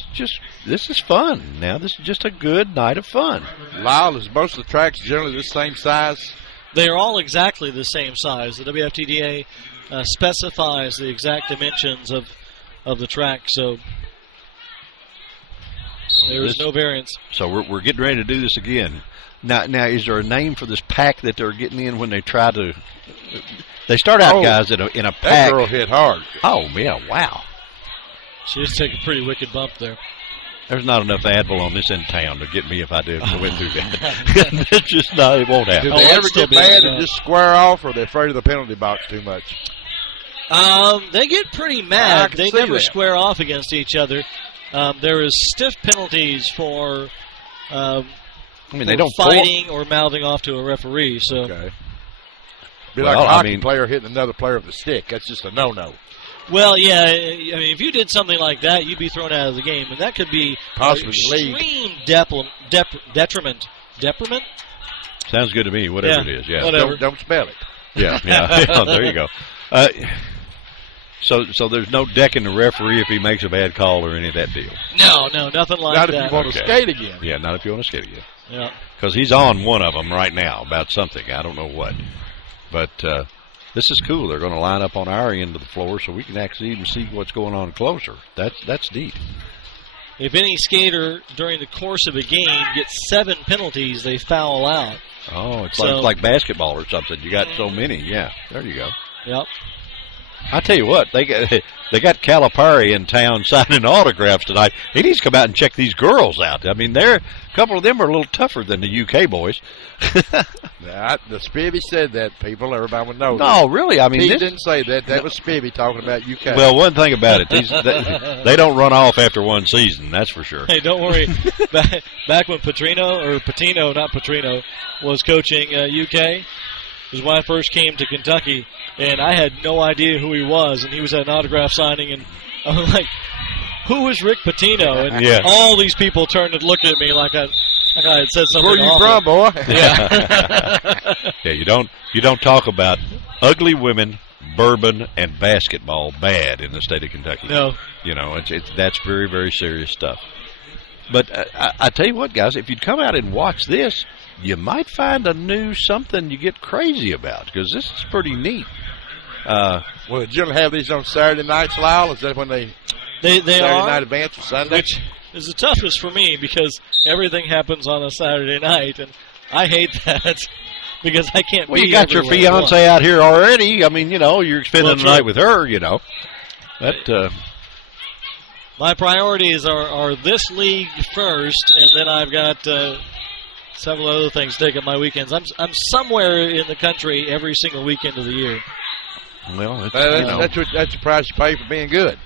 this is fun. Now this is just a good night of fun. Lyle, is most of the tracks generally the same size? They are all exactly the same size. The WFTDA specifies the exact dimensions of the track, so there is no variance. So we're getting ready to do this again. Now, is there a name for this pack that they're getting in when they try to? They start out, guys, in a pack. That girl hit hard. Oh yeah, wow. She just took a pretty wicked bump there. There's not enough Advil on this in town to get me if I went through that. It's just not. It won't happen. Do they ever get mad and just square off, or are they afraid of the penalty box too much? They get pretty mad. They never that. square off against each other. There is stiff penalties for. They don't fighting or mouthing off to a referee. So, okay. Be like a hockey player hitting another player with a stick. That's just a no-no. Well, yeah. I mean, if you did something like that, you'd be thrown out of the game, and that could be possibly extreme detriment. Detriment? Sounds good to me. Whatever it is, yeah. Whatever. Don't spell it. Yeah. There you go. So there's no decking the referee if he makes a bad call or any of that deal. No, nothing like that. Not that. if you want to skate again. Yeah, not if you want to skate again. Yeah. Because he's on one of them right now about something. I don't know what. But this is cool. They're going to line up on our end of the floor so we can actually even see what's going on closer. That's neat. If any skater during the course of a game gets 7 penalties, they foul out. Oh, it's like basketball or something. You got so many. Yeah, there you go. Yep. I tell you what, they got Calipari in town signing autographs tonight. He needs to come out and check these girls out. I mean, a couple of them are a little tougher than the UK boys. The Spivvy said that, people. Everybody would know. No, really. I mean, he didn't say that. That was Spivvy talking about UK. Well, one thing about it, they don't run off after one season. That's for sure. Hey, don't worry. Back when Patino was coaching UK, was when I first came to Kentucky, and I had no idea who he was, and he was at an autograph signing, and I was like, who is Rick Pitino? And all these people turned and looked at me like I had said something. Where you from, boy? Yeah. Yeah, you don't talk about ugly women, bourbon, and basketball bad in the state of Kentucky. No. You know, that's very, very serious stuff. But I tell you what, guys, if you'd come out and watch this, you might find a new something you get crazy about, because this is pretty neat. Well, do you have these on Saturday nights, Lyle? Is that when they Saturday are, night advance or Sunday? Which is the toughest for me, because everything happens on a Saturday night, and I hate that because I can't be you got your fiance out here already. I mean, you're spending the night with her, That my priorities are this league first, and then I've got several other things taking my weekends. I'm somewhere in the country every single weekend of the year. Well, that's the price you pay for being good.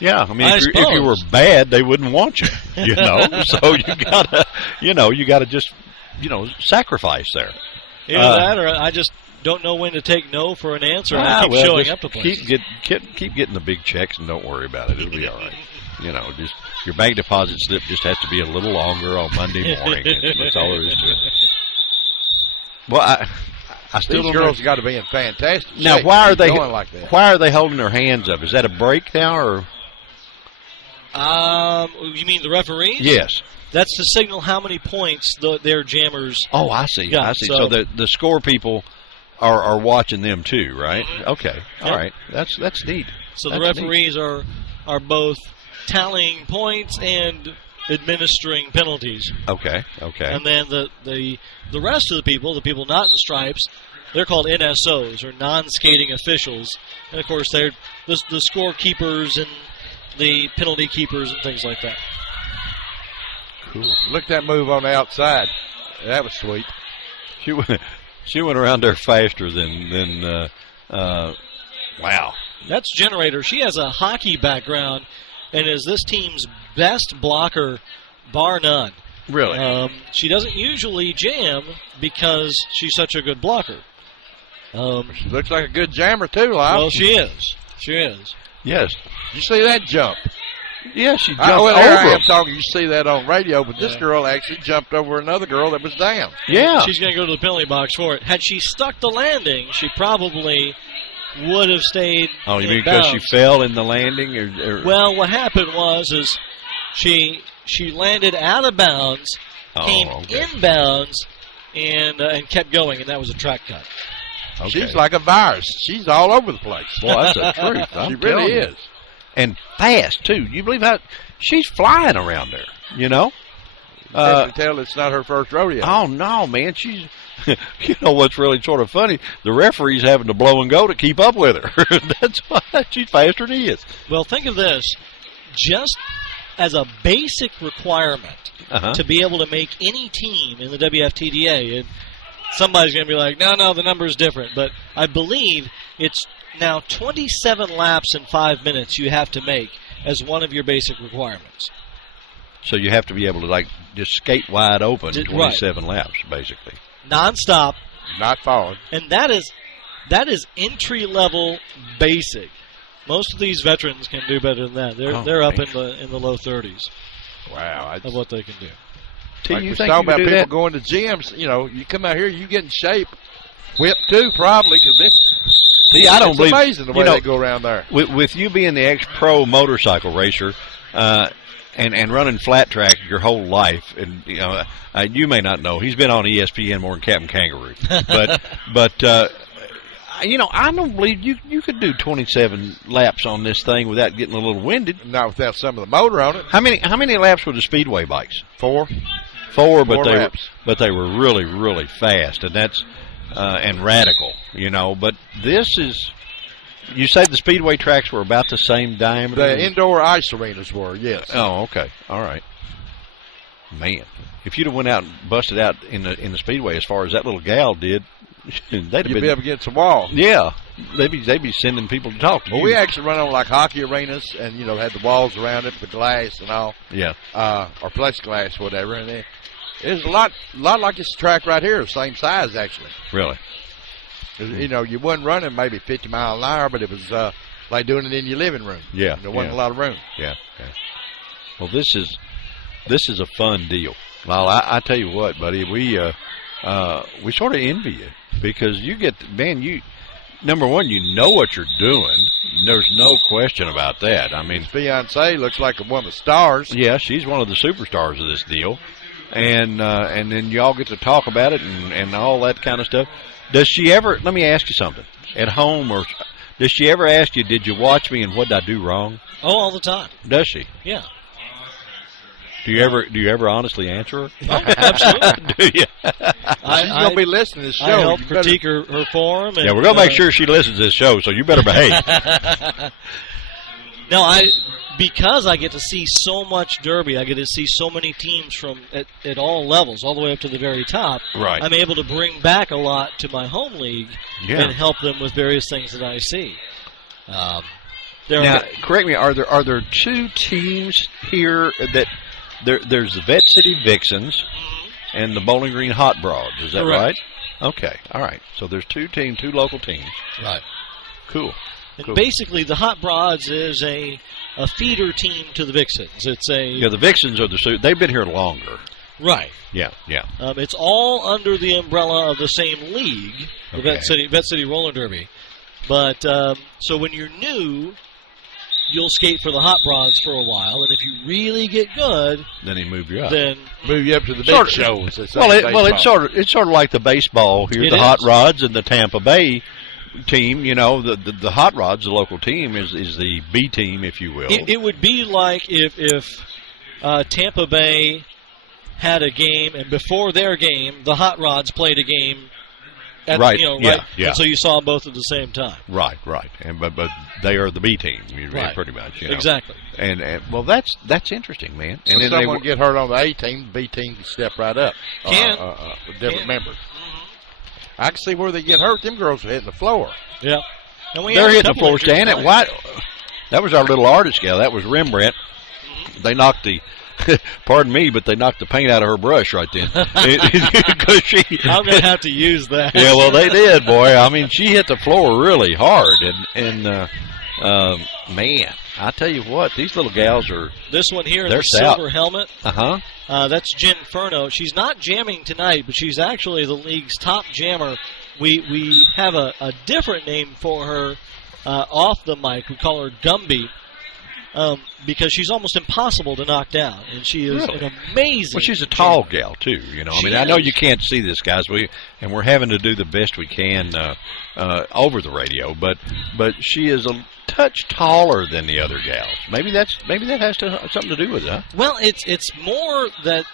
Yeah, I mean, if you were bad, they wouldn't want you. So you gotta just sacrifice there. Either that, or I just don't know when to take no for an answer. And I keep showing up to places. Keep getting the big checks, and don't worry about it. It'll be all right. Just your bank deposit slip just has to be a little longer on Monday morning. That's all there is to it. Well, I still These don't girls know. got to be in fantastic shape. Now, why are they going like that? Why are they holding their hands up? Is that a break now, or? You mean the referees? Yes. That's to signal how many points their jammers. Oh, I see. got. I see. So the score people are watching them too, right? Mm-hmm. Okay. All right. That's neat. So the referees are both tallying points and administering penalties. Okay. And then the rest of the people not in stripes, they're called NSOs, or non-skating officials. And of course they're the scorekeepers and the penalty keepers and things like that. Cool. Look at that move on the outside. That was sweet. She went around there faster than wow. That's Generator. She has a hockey background and is this team's best blocker, bar none. Really? She doesn't usually jam because she's such a good blocker. She looks like a good jammer, too, Lyle. Well, she is. She is. Yes. You see that jump? Yeah, she jumped over. I am talking. You see that on radio, but this girl actually jumped over another girl that was down. Yeah. She's going to go to the penalty box for it. Had she stuck the landing, she probably would have stayed. Oh, you mean because she fell in the landing? Or? Well, what happened was she landed out of bounds, came inbounds, and kept going, and that was a track cut. Okay. She's like a virus. She's all over the place. Boy, that's the truth. She I'm really telling you. is. And fast, too. You believe how she's flying around there, you know? You can tell it's not her first rodeo. Oh, no, man. She's, you know what's really sort of funny? The referee's having to blow and go to keep up with her. That's why she's faster than he is. Well, think of this. Just as a basic requirement to be able to make any team in the WFTDA, and somebody's going to be like, no, the number's different. But I believe it's now 27 laps in 5 minutes you have to make as one of your basic requirements. So you have to be able to, like, just skate wide open 27 right. laps, basically. Non-stop. Not falling. And that is entry-level basic. Most of these veterans can do better than that. They're up in the low 30s. Wow. Of what they can do. Like you we're think talking you about do people that? going to gyms. You know, you come out here, you get in shape. Whip, too, probably. See, I don't it's believe amazing the way they go around there. With you being the ex-pro motorcycle racer and running flat track your whole life, and you know, you may not know, he's been on ESPN more than Captain Kangaroo. But you know, I don't believe you could do 27 laps on this thing without getting a little winded. Not without some of the motor on it. How many laps were the speedway bikes? 4. But they were really, really fast, and that's and radical, you know. But this is, you say the speedway tracks were about the same diameter? The indoor ice arenas were, yes. Oh, okay, all right. Man, if you'd have went out and busted out in the speedway as far as that little gal did, they'd have You'd be up against the wall. Yeah, they'd be sending people to talk to Well, you. we actually run on like hockey arenas, and you know had the walls around it, the glass and all. Yeah. Or plexiglass, whatever. And it's a lot like this track right here, the same size actually. Really. You know, you wasn't running maybe 50 miles an hour, but it was like doing it in your living room. Yeah. There wasn't a lot of room. Yeah. Well, this is a fun deal. Well, I tell you what, buddy, we sort of envy you because you get, man, number one, you know what you're doing. There's no question about that. I mean, his fiance looks like one of the stars. Yeah, she's one of the superstars of this deal, and then y'all get to talk about it and all that kind of stuff. Does she ever? Let me ask you something. At home, or does she ever ask you, "Did you watch me and what did I do wrong?" Oh, all the time. Does she? Yeah. Do you ever honestly answer her? Oh, absolutely. Do you? She's going to be listening to this show. I help critique her form. And, yeah, we're going to make sure she listens to this show, so you better behave. No, because I get to see so much Derby, I get to see so many teams from at all levels, all the way up to the very top. Right. I'm able to bring back a lot to my home league and help them with various things that I see. Now, correct me. Are there two teams here that there's the Vette City Vixens and the Bowling Green Hot Broads? Is that Correct. right? Okay. All right. So there's two local teams. Right. Cool. And basically, the Hot Broads is a feeder team to the Vixens. It's the Vixens are they've been here longer. Right. Yeah. It's all under the umbrella of the same league, the Vette City Roller Derby. But so when you're new, you'll skate for the Hot Broads for a while, and if you really get good, then they move you up. Then move you up to the big shows. It's sort of like the baseball here. The Hot Rods and the Tampa Bay team. You know, the Hot Rods, the local team, is the B team, if you will. It would be like if Tampa Bay had a game, and before their game, the Hot Rods played a game. Right. Yeah. And so you saw them both at the same time. Right. And but they are the B team, pretty much. You know? Exactly. And well, that's interesting, man. And if someone get hurt on the A team, the B team can step right up. With different members. Mm-hmm. I can see where they get hurt. Them girls are hitting the floor. Yeah. And they're hitting the floor, Stan. That was our little artist gal. That was Rembrandt. Mm-hmm. They knocked the. Pardon me, but they knocked the paint out of her brush right then. I'm going to have to use that. Yeah, well, they did, boy. I mean, she hit the floor really hard. And man, I tell you what, these little gals are. This one here in the silver helmet. Uh-huh. That's Jen Furno. She's not jamming tonight, but she's actually the league's top jammer. We have a different name for her off the mic. We call her Gumby. because she's almost impossible to knock down, and she is an amazing. Well, she's a tall gal too. You know, I know you can't see this, guys. We're having to do the best we can over the radio, but she is a touch taller than the other gals. Maybe that has something to do with it, huh? Well, it's more that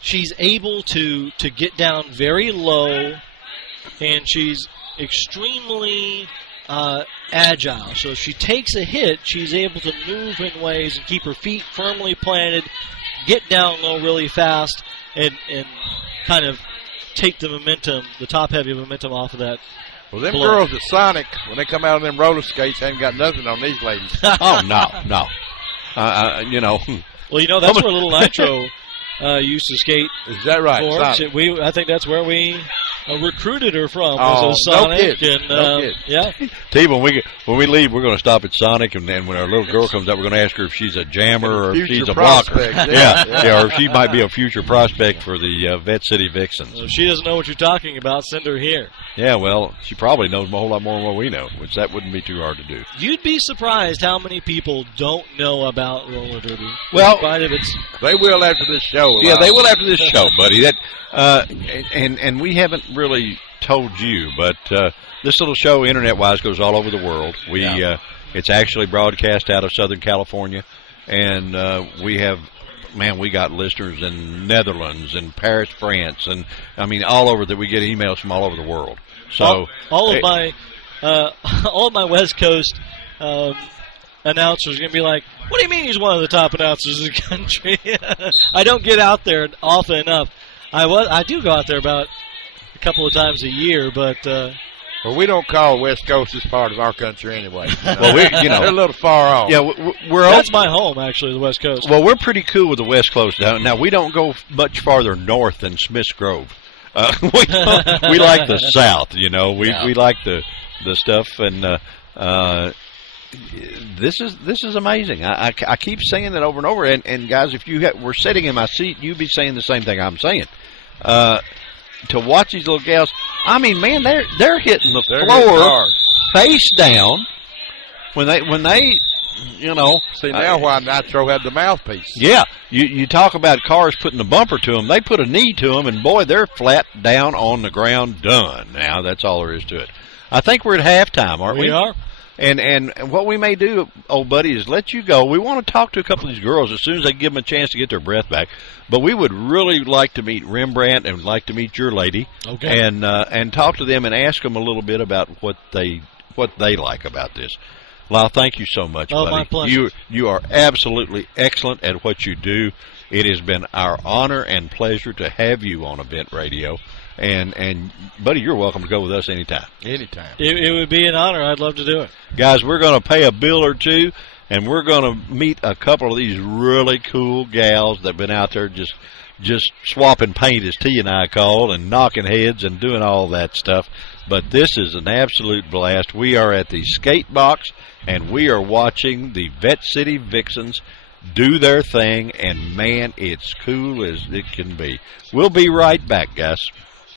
she's able to get down very low, and she's extremely agile. So if she takes a hit, she's able to move in ways and keep her feet firmly planted, get down low really fast, and kind of take the momentum, the top-heavy momentum off of that. Well, them girls at Sonic, when they come out on them roller skates, haven't got nothing on these ladies. Oh, no. You know. Well, you know, that's where Little Nitro used to skate. Is that right? I think that's where we recruited her from. Oh, was Sonic. No kid. Yeah. T, when we leave, we're going to stop at Sonic, and then when our little girl comes up, we're going to ask her if she's a jammer or if she's a blocker. Yeah, or if she might be a future prospect for the Vette City Vixens. Well, if she doesn't know what you're talking about, send her here. Yeah, well, she probably knows a whole lot more than what we know, which that wouldn't be too hard to do. You'd be surprised how many people don't know about roller derby. Well, they will after this show. Yeah, they will after this show, buddy. That and we haven't really told you, but this little show, internet-wise, goes all over the world. It's actually broadcast out of Southern California, and we got listeners in Netherlands and Paris, France, and I mean all over. That we get emails from all over the world. So all of my West Coast announcers are going to be like, "What do you mean he's one of the top announcers in the country?" I don't get out there often enough. I do go out there about a couple of times a year, but well, we don't call West Coast as part of our country anyway. Well, they're a little far off. Yeah, that's my home, actually, the West Coast. Well, we're pretty cool with the West Coast. Now we don't go much farther north than Smiths Grove. We like the South, you know. We like the stuff, and this is amazing. I keep saying that over and over. And guys, if you were sitting in my seat, you'd be saying the same thing I'm saying. To watch these little gals, I mean, man, they're hitting the floor face down when they. You know, see now why Nitro had the mouthpiece. Yeah, you talk about cars putting a bumper to them. They put a knee to them, and boy, they're flat down on the ground. Done. Now that's all there is to it. I think we're at halftime, aren't we? We are. And what we may do, old buddy, is let you go. We want to talk to a couple of these girls as soon as they give them a chance to get their breath back. But we would really like to meet Rembrandt and like to meet your lady, okay, and talk to them and ask them a little bit about what they like about this. Lyle, thank you so much, buddy. My pleasure. You are absolutely excellent at what you do. It has been our honor and pleasure to have you on Event Radio. And buddy, you're welcome to go with us anytime. Anytime. It would be an honor. I'd love to do it. Guys, we're going to pay a bill or two, and we're going to meet a couple of these really cool gals that have been out there just swapping paint, as T and I call, and knocking heads and doing all that stuff. But this is an absolute blast. We are at the skate box, and we are watching the Vette City Vixens do their thing, and man, it's cool as it can be. We'll be right back, guys.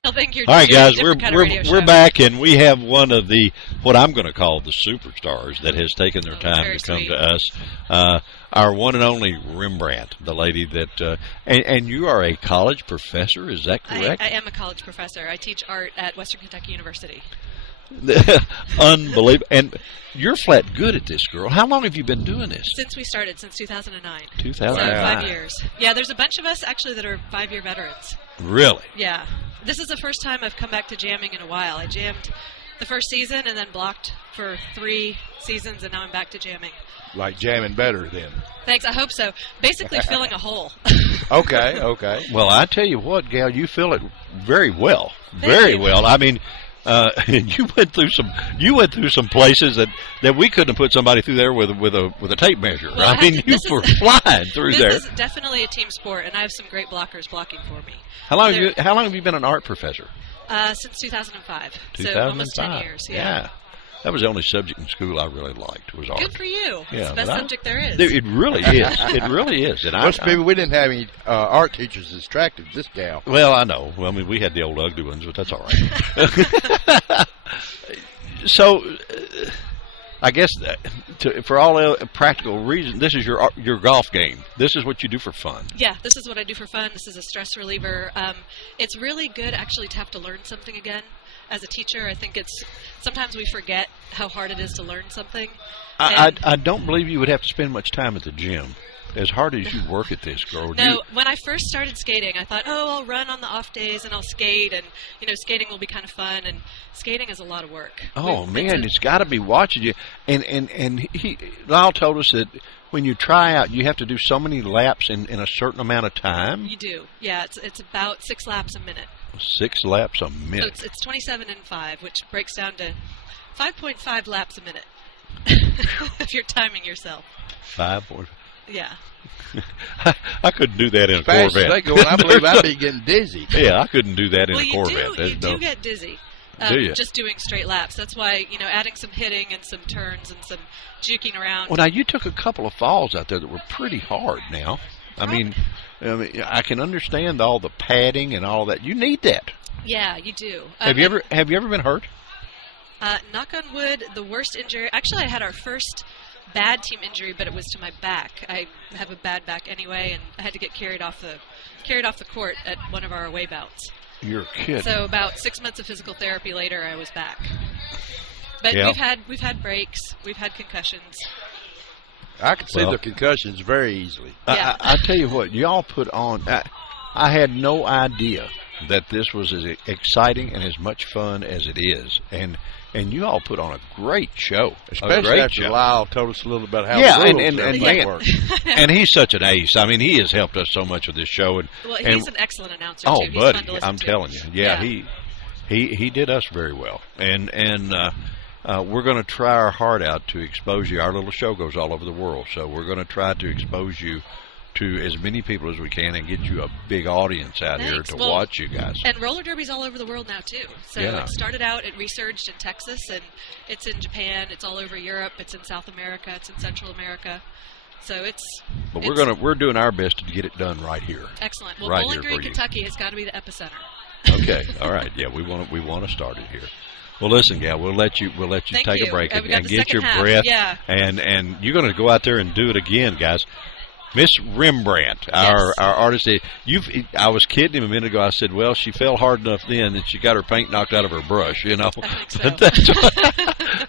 All right, guys, we're back, and we have one of the, what I'm going to call the superstars that has taken their time to come to us. Our one and only Rembrandt, the lady that, and you are a college professor, is that correct? I am a college professor. I teach art at Western Kentucky University. Unbelievable. And you're flat good at this, girl. How long have you been doing this? Since we started, since 2009. 2009. So 5 years. Yeah, there's a bunch of us, actually, that are 5-year veterans. Really? Yeah. This is the first time I've come back to jamming in a while. I jammed the first season and then blocked for 3 seasons, and now I'm back to jamming. Like jamming better then. Thanks, I hope so. Basically filling a hole. Okay. Well, I tell you what, gal, you fill it very well. Very well. I mean, you went through some places that we couldn't have put somebody through there with a tape measure. Well, I mean, you were flying through there. This is definitely a team sport, and I have some great blockers blocking for me. How long have you been an art professor? Since 2005. 2005. So almost 10 years. Yeah. That was the only subject in school I really liked was art. Good for you. Yeah, it's the best subject there is. It really is. It really is. And maybe we didn't have any art teachers as attractive as this gal. Well, I know. Well, I mean, we had the old ugly ones, but that's all right. So, I guess for all practical reasons, this is your golf game. This is what you do for fun. Yeah, this is what I do for fun. This is a stress reliever. It's really good actually to have to learn something again. As a teacher, I think sometimes we forget how hard it is to learn something. I don't believe you would have to spend much time at the gym. As hard as you work at this, girl. No, when I first started skating, I thought, I'll run on the off days and I'll skate, and skating will be kind of fun. And skating is a lot of work. Oh man, it's got to be watching you. And Lyle told us that when you try out, you have to do so many laps in a certain amount of time. You do, yeah. It's about 6 laps a minute. 6 laps a minute. So it's 27 and 5, which breaks down to 5.5 laps a minute if you're timing yourself. 5.5. Yeah. I couldn't do that in a Fast Corvette. as they go, and I believe I'd be getting dizzy. Yeah, I couldn't do that in a you Corvette. You do get dizzy. Do you? Just doing straight laps. That's why, adding some hitting and some turns and some juking around. Well, now, you took a couple of falls out there that were pretty hard now. I mean, I can understand all the padding and all that. You need that. Yeah, you do. Have you ever been hurt? Knock on wood, the worst injury. Actually, I had our first bad team injury, but it was to my back. I have a bad back anyway, and I had to get carried off the court at one of our away bouts. You're kidding. So about 6 months of physical therapy later, I was back. But we've had breaks, we've had concussions. I can see the concussions very easily. Yeah. I tell you what, y'all put on. I had no idea that this was as exciting and as much fun as it is, and you all put on a great show, especially after Lyle told us a little about how the rules work. And he's such an ace. I mean, he has helped us so much with this show. He's an excellent announcer too. He's buddy, fun to listen I'm to. telling you, he did us very well, and we're going to try our heart out to expose you. Our little show goes all over the world, so we're going to try to expose you to as many people as we can and get you a big audience out here to watch you guys. And roller derby's all over the world now too. So it started out, it resurged in Texas, and it's in Japan, it's all over Europe, it's in South America, it's in Central America. So we're doing our best to get it done right here. Excellent. Well, right Bowling Green, Kentucky has got to be the epicenter. Okay. All right. Yeah, we want to start it here. Well, listen, Gal, we'll let you take a break and get your breath. Yeah. And you're going to go out there and do it again, guys. Miss Rembrandt, our artist. I was kidding him a minute ago. I said, well, she fell hard enough then that she got her paint knocked out of her brush, I think so.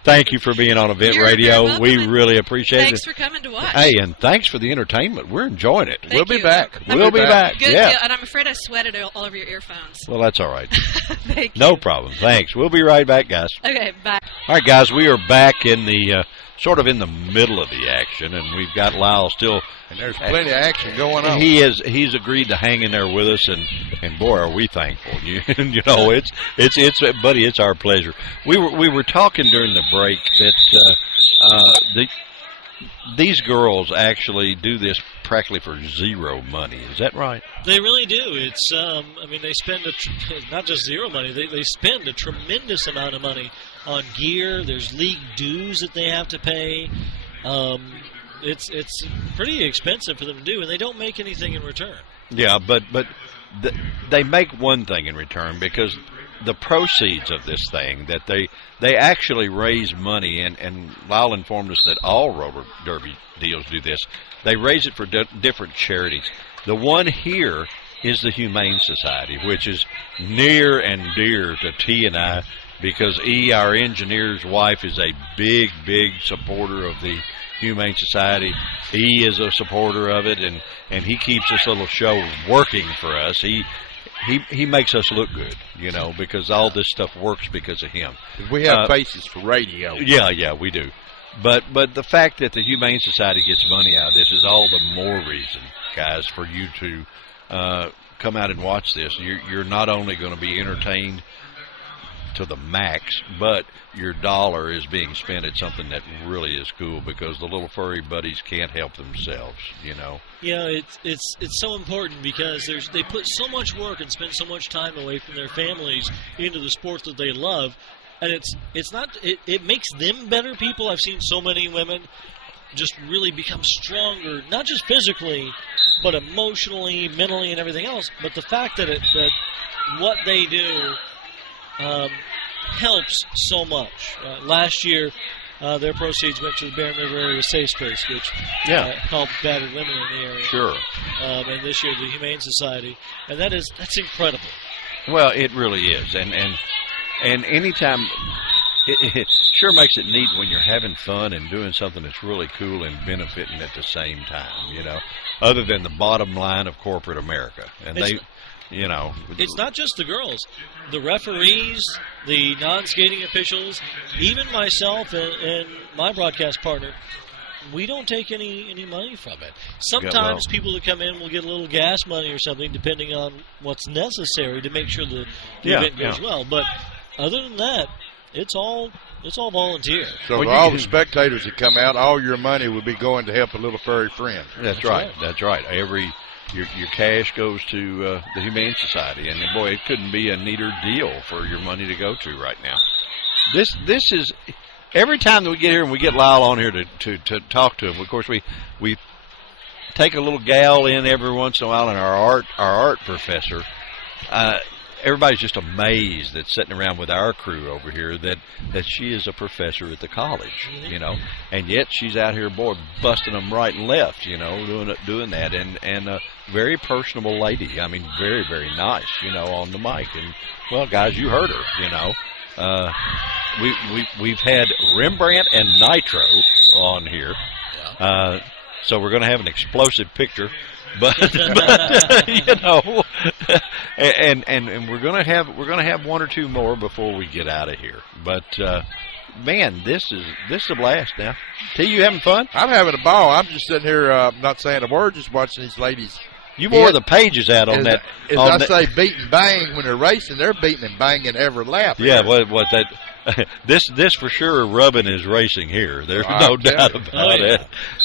Thank you for being on Event Radio. We really appreciate it. Thanks for coming to watch. Hey, and thanks for the entertainment. We're enjoying it. We'll be back. We'll be back. Good yeah. deal. And I'm afraid I sweated all over your earphones. Well, that's all right. Thank you. No problem. Thanks. We'll be right back, guys. Okay, bye. All right, guys, we are back in the sort of in the middle of the action, and we've got Lyle still. And there's plenty of action going on. He's agreed to hang in there with us, and boy, are we thankful. It's buddy, it's our pleasure. We were talking during the break that these girls actually do this practically for zero money. Is that right? They really do. It's they spend not just zero money. They spend a tremendous amount of money on gear. There's league dues that they have to pay. It's pretty expensive for them to do, and they don't make anything in return. Yeah, but they make one thing in return, because the proceeds of this thing, that they actually raise money, and Lyle informed us that all roller derby deals do this. They raise it for different charities. The one here is the Humane Society, which is near and dear to T and I, because E, our engineer's wife, is a big, big supporter of the Humane Society. He is a supporter of it, and he keeps this little show working for us. He makes us look good, because all this stuff works because of him. We have faces for radio. Yeah, we do. But the fact that the Humane Society gets money out of this is all the more reason, guys, for you to come out and watch this. You're not only going to be entertained to the max, but your dollar is being spent at something that really is cool, because the little furry buddies can't help themselves, Yeah, it's so important, because they put so much work and spend so much time away from their families into the sport that they love, and it makes them better people. I've seen so many women just really become stronger, not just physically, but emotionally, mentally, and everything else. But the fact that what they do helps so much. Last year, Their proceeds went to the Barron River Area Safe Space, which helped battered women in the area. Sure. And this year, the Humane Society. And that's incredible. Well, it really is. And anytime, it sure makes it neat when you're having fun and doing something that's really cool and benefiting at the same time, you know, other than the bottom line of corporate America. And it's not just the girls. The referees, the non-skating officials, even myself and my broadcast partner, we don't take any money from it. Sometimes people that come in will get a little gas money or something, depending on what's necessary to make sure the event goes well. But other than that, it's all volunteer. So all the spectators that come out, all your money would be going to help a little furry friend. That's right. That's right. Your cash goes to the Humane Society, and boy, it couldn't be a neater deal for your money to go to right now. This is every time that we get here and we get Lyle on here to talk to him. Of course, we take a little gal in every once in a while, and our art professor. Everybody's just amazed that's sitting around with our crew over here that she is a professor at the college, you know, and yet she's out here, boy, busting them right and left, you know, doing that, and a very personable lady. I mean, very, very nice, you know, on the mic. And well, guys, you heard her, you know. We've had Rembrandt and Nitro on here, so we're going to have an explosive picture. But you know, and we're gonna have one or two more before we get out of here. But man, this is a blast now. T, you having fun? I'm having a ball. I'm just sitting here, not saying a word, just watching these ladies. You wore the pages out on that. As I say, beat and bang when they're racing, they're beating and banging every lap. Yeah, what that. This for sure, rubbing is racing here. There's no doubt about it.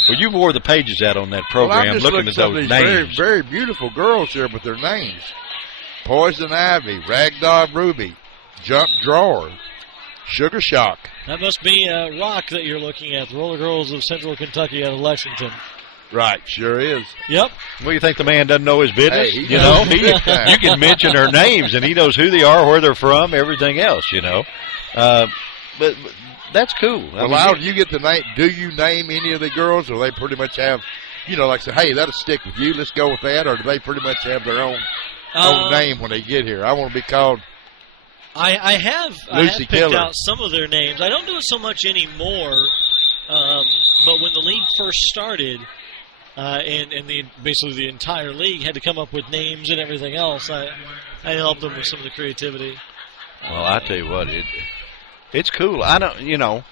Well, you wore the pages out on that program, I'm just looking at those these names. Very, very beautiful girls here with their names: Poison Ivy, Ragdoll Ruby, Jump Drawer, Sugar Shock. That must be Rock that you're looking at. The Roller Girls of Central Kentucky out of Lexington. Right, sure is. Yep. Well, you think the man doesn't know his business? Hey, you know, you can mention their names, and he knows who they are, where they're from, everything else. You know. But that's cool. Well, Lyle, do you get the name? Do you name any of the girls, or they pretty much have, you know, like say, hey, that'll stick with you. Let's go with that, or do they pretty much have their own name when they get here? I want to be called. I have picked out some of their names. I don't do it so much anymore. But when the league first started, and basically the entire league had to come up with names and everything else, I helped them with some of the creativity. Well, I tell you what, it's cool. I don't, you know,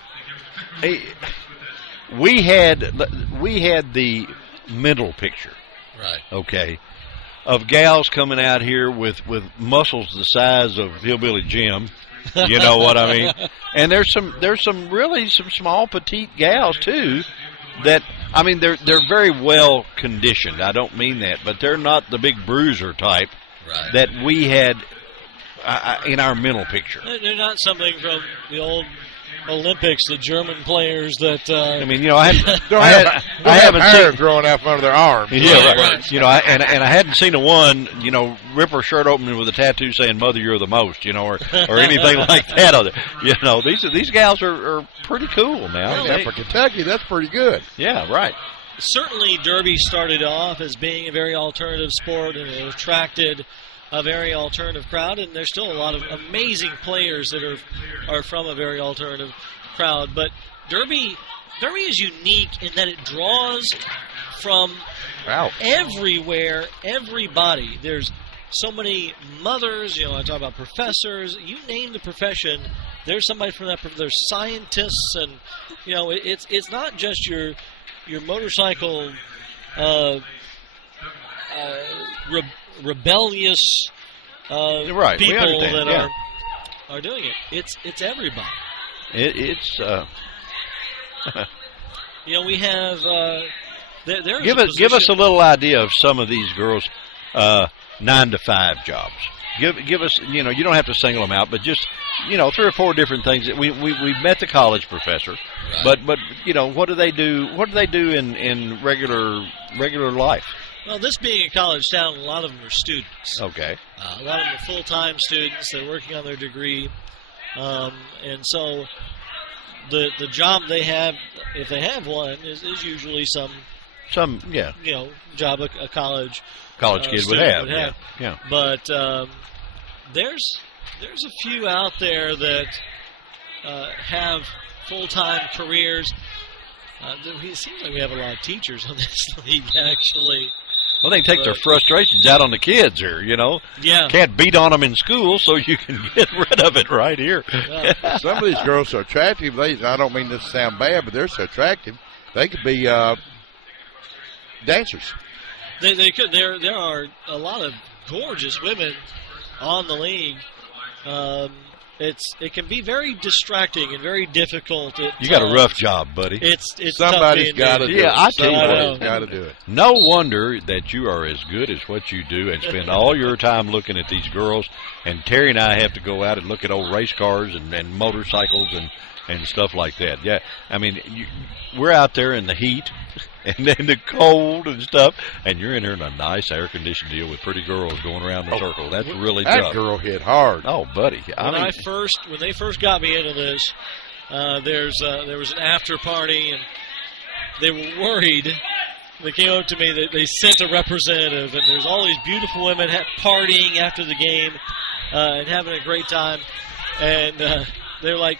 we had the mental picture, right? Okay, of gals coming out here with muscles the size of Hillbilly Jim. You know what I mean? And there's some really small petite gals too that, I mean, they're very well conditioned. I don't mean that, but they're not the big bruiser type that we had in our mental picture. They're not something from the old Olympics, the German players that. I mean, you know, I haven't seen hair growing out from under their arms. Yeah, right. You know, and I hadn't seen a one, you know, rip her shirt open with a tattoo saying "Mother, you're the most," you know, or anything like that. You know, these gals are pretty cool now. Yeah, for Kentucky, that's pretty good. Yeah, right. Certainly, Derby started off as being a very alternative sport, and it attracted a very alternative crowd, and there's still a lot of amazing players that are from a very alternative crowd. But Derby is unique in that it draws from everywhere, everybody. There's so many mothers, you know, I talk about professors, you name the profession, there's somebody from that. There's scientists, and you know, it's not just your motorcycle rebellious people that are doing it. It's everybody. It's you know, we have give us a little idea of some of these girls' 9-to-5 jobs. Give us, you know, you don't have to single them out, but just, you know, 3 or 4 different things. We've met the college professor, but you know, what do they do? What do they do in regular life? Well, this being a college town, a lot of them are students. Okay. A lot of them are full-time students. They're working on their degree, and so the job they have, if they have one, is usually some job a college kid would have. Yeah. But there's a few out there that have full-time careers. It seems like we have a lot of teachers on this league, actually. Well, they take their frustrations out on the kids here, Yeah. Can't beat on them in school, so you can get rid of it right here. Yeah. Some of these girls are attractive. I don't mean this to sound bad, but they're so attractive. They could be dancers. They could. There are a lot of gorgeous women on the league. It can be very distracting and very difficult. You got a rough job, buddy. It's Somebody's got to do it. Yeah, I tell you what, Somebody's got to do it. No wonder that you are as good as what you do and spend all your time looking at these girls. And Terry and I have to go out and look at old race cars and motorcycles and stuff like that. Yeah, I mean, we're out there in the heat and in the cold and stuff, and you're in there in a nice air-conditioned deal with pretty girls going around the circle. That's really That tough. girl hit hard. Oh, buddy. When they first got me into this, there was an after party, and they were worried. They came up to me. They sent a representative, and there's all these beautiful women partying after the game and having a great time. And they're like,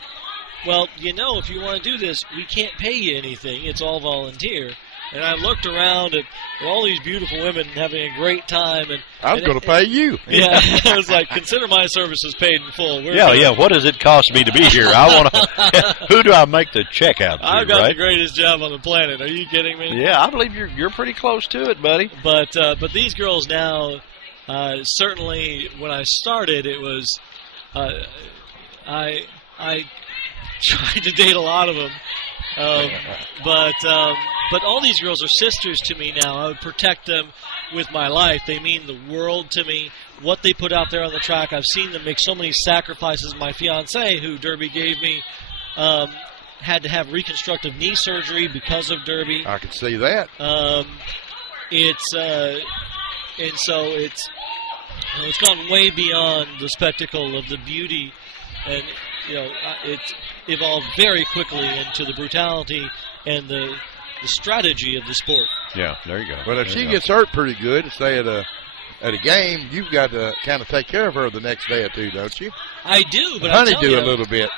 well, if you want to do this, we can't pay you anything. It's all volunteer. And I looked around at all these beautiful women having a great time. And I'm going to pay you. Yeah, I was like, consider my services paid in full. What does it cost me to be here? I want to. Who do I make the check out to? I've got right? the greatest job on the planet. Are you kidding me? Yeah, I believe you're pretty close to it, buddy. But these girls now, certainly when I started, it was I tried to date a lot of them. But all these girls are sisters to me now. I would protect them with my life. They mean the world to me. What they put out there on the track, I've seen them make so many sacrifices. My fiance, who Derby gave me, had to have reconstructive knee surgery because of Derby. I can see that. It's gone way beyond the spectacle of the beauty, and it's evolved very quickly into the brutality and the strategy of the sport. Yeah, there you go. But if she gets hurt pretty good, say at a game, you've got to kind of take care of her the next day or two, don't you? I do, but Honeydew a little bit.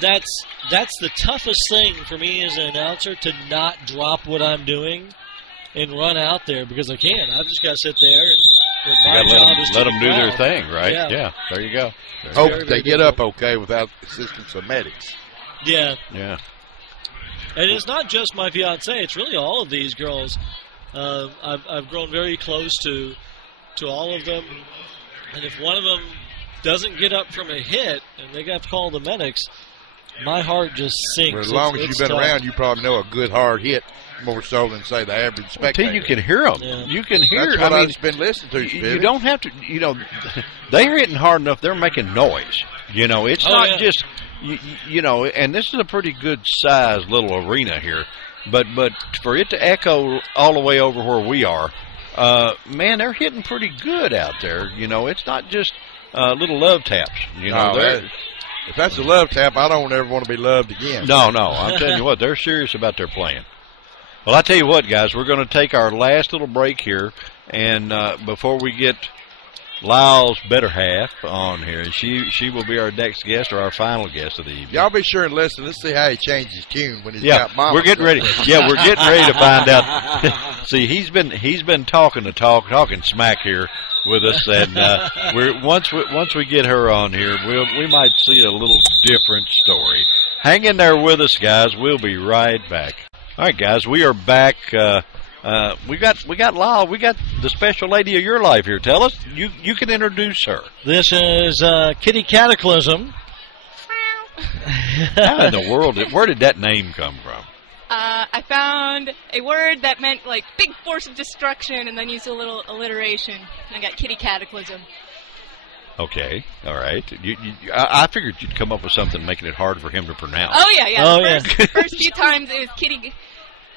That's the toughest thing for me as an announcer, to not drop what I'm doing and run out there, because I can. I've just got to sit there and my job is to let them do their thing, right? Yeah. There you go. Hope they get up okay without assistance of medics. Yeah. Yeah. And it's not just my fiance; it's really all of these girls. I've grown very close to all of them, and if one of them doesn't get up from a hit and they got to call the medics, my heart just sinks. Well, as long as you've been around, you probably know a good hard hit more so than, say, the average spectator. Until you can hear them. Yeah. You can hear. That's what I've just been listening to. You don't have to. They're hitting hard enough. They're making noise. It's not just. And this is a pretty good sized little arena here, but for it to echo all the way over where we are, man, they're hitting pretty good out there. It's not just little love taps. If that's a love tap, I don't ever want to be loved again. No, I'm telling you what, they're serious about their playing. Well, I tell you what, guys, we're going to take our last little break here, and before we get Lyle's better half on here, and she will be our next guest, or our final guest of the evening. Y'all be sure and listen. Let's see how he changes tune when he's got mama. We're getting ready. Yeah, we're getting ready to find out. See, he's been talking smack here with us, and once we get her on here, we might see a little different story. Hang in there with us, guys. We'll be right back. All right, guys, we are back. We got Lyle. We got the special lady of your life here. Tell us. You can introduce her. This is Kitty Cataclysm. How in the world? Where did that name come from? I found a word that meant like big force of destruction, and then used a little alliteration. I got Kitty Cataclysm. Okay, all right. I figured you'd come up with something making it hard for him to pronounce. Oh yeah. Oh, First few times it was Kitty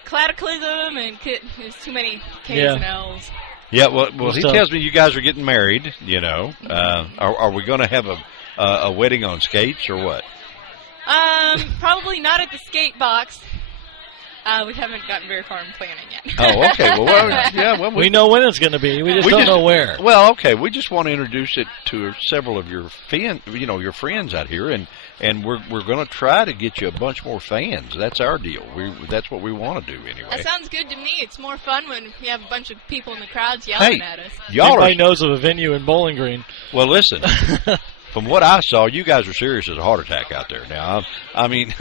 Cataclysm, and there's too many K's and L's. Yeah, well, he tells me you guys are getting married. Are we going to have a wedding on skates or what? Probably not at the skate box. We haven't gotten very far in planning yet. Oh, okay. Well, We know when it's going to be. We just don't know where. Well, okay. We just want to introduce it to several of your your friends out here, and we're going to try to get you a bunch more fans. That's our deal. That's what we want to do anyway. That sounds good to me. It's more fun when we have a bunch of people in the crowds yelling at us. Everybody knows of a venue in Bowling Green. Well, listen. From what I saw, you guys are serious as a heart attack out there. Now, I mean,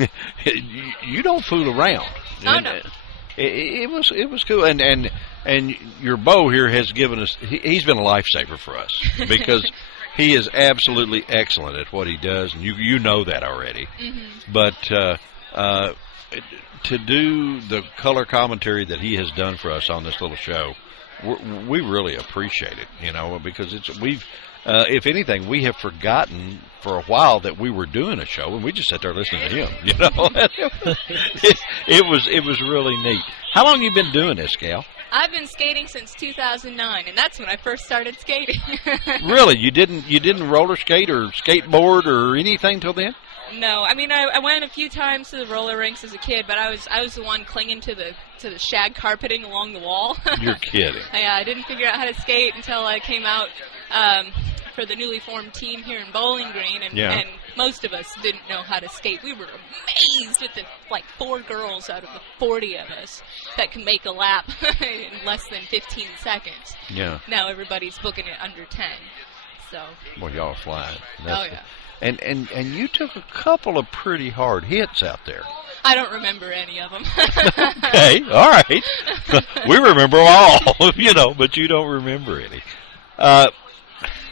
you don't fool around. Oh, no. It was cool, and your Bo here has given us. He's been a lifesaver for us because he is absolutely excellent at what he does, and you know that already. Mm-hmm. But to do the color commentary that he has done for us on this little show, we really appreciate it. Because we've. If anything, we have forgotten for a while that we were doing a show, and we just sat there listening to him. It was really neat. How long have you been doing this, Gal? I've been skating since 2009, and that's when I first started skating. Really? You didn't roller skate or skateboard or anything till then? No, I mean I went a few times to the roller rinks as a kid, but I was the one clinging to the shag carpeting along the wall. You're kidding. Yeah, I didn't figure out how to skate until I came out for the newly formed team here in Bowling Green, and most of us didn't know how to skate. We were amazed at the 4 girls out of the 40 of us that can make a lap in less than 15 seconds. Yeah. Now everybody's booking it under 10. So. Well, y'all flying. Oh yeah. And you took a couple of pretty hard hits out there. I don't remember any of them. Okay, all right. We remember them all, but you don't remember any.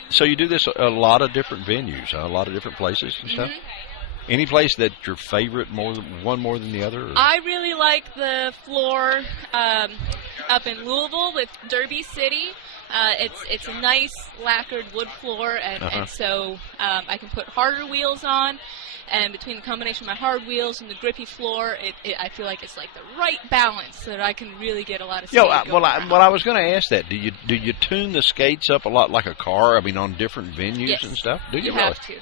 So you do this a lot of different venues, a lot of different places and stuff? Mm-hmm. Any place that's your favorite more than the other? Or? I really like the floor up in Louisville with Derby City. It's a nice lacquered wood floor, and so I can put harder wheels on. And between the combination of my hard wheels and the grippy floor, I feel like it's like the right balance so that I can really get a lot of skate I was going to ask that. Do you tune the skates up a lot like a car? I mean, on different venues and stuff? Do you really? Have to.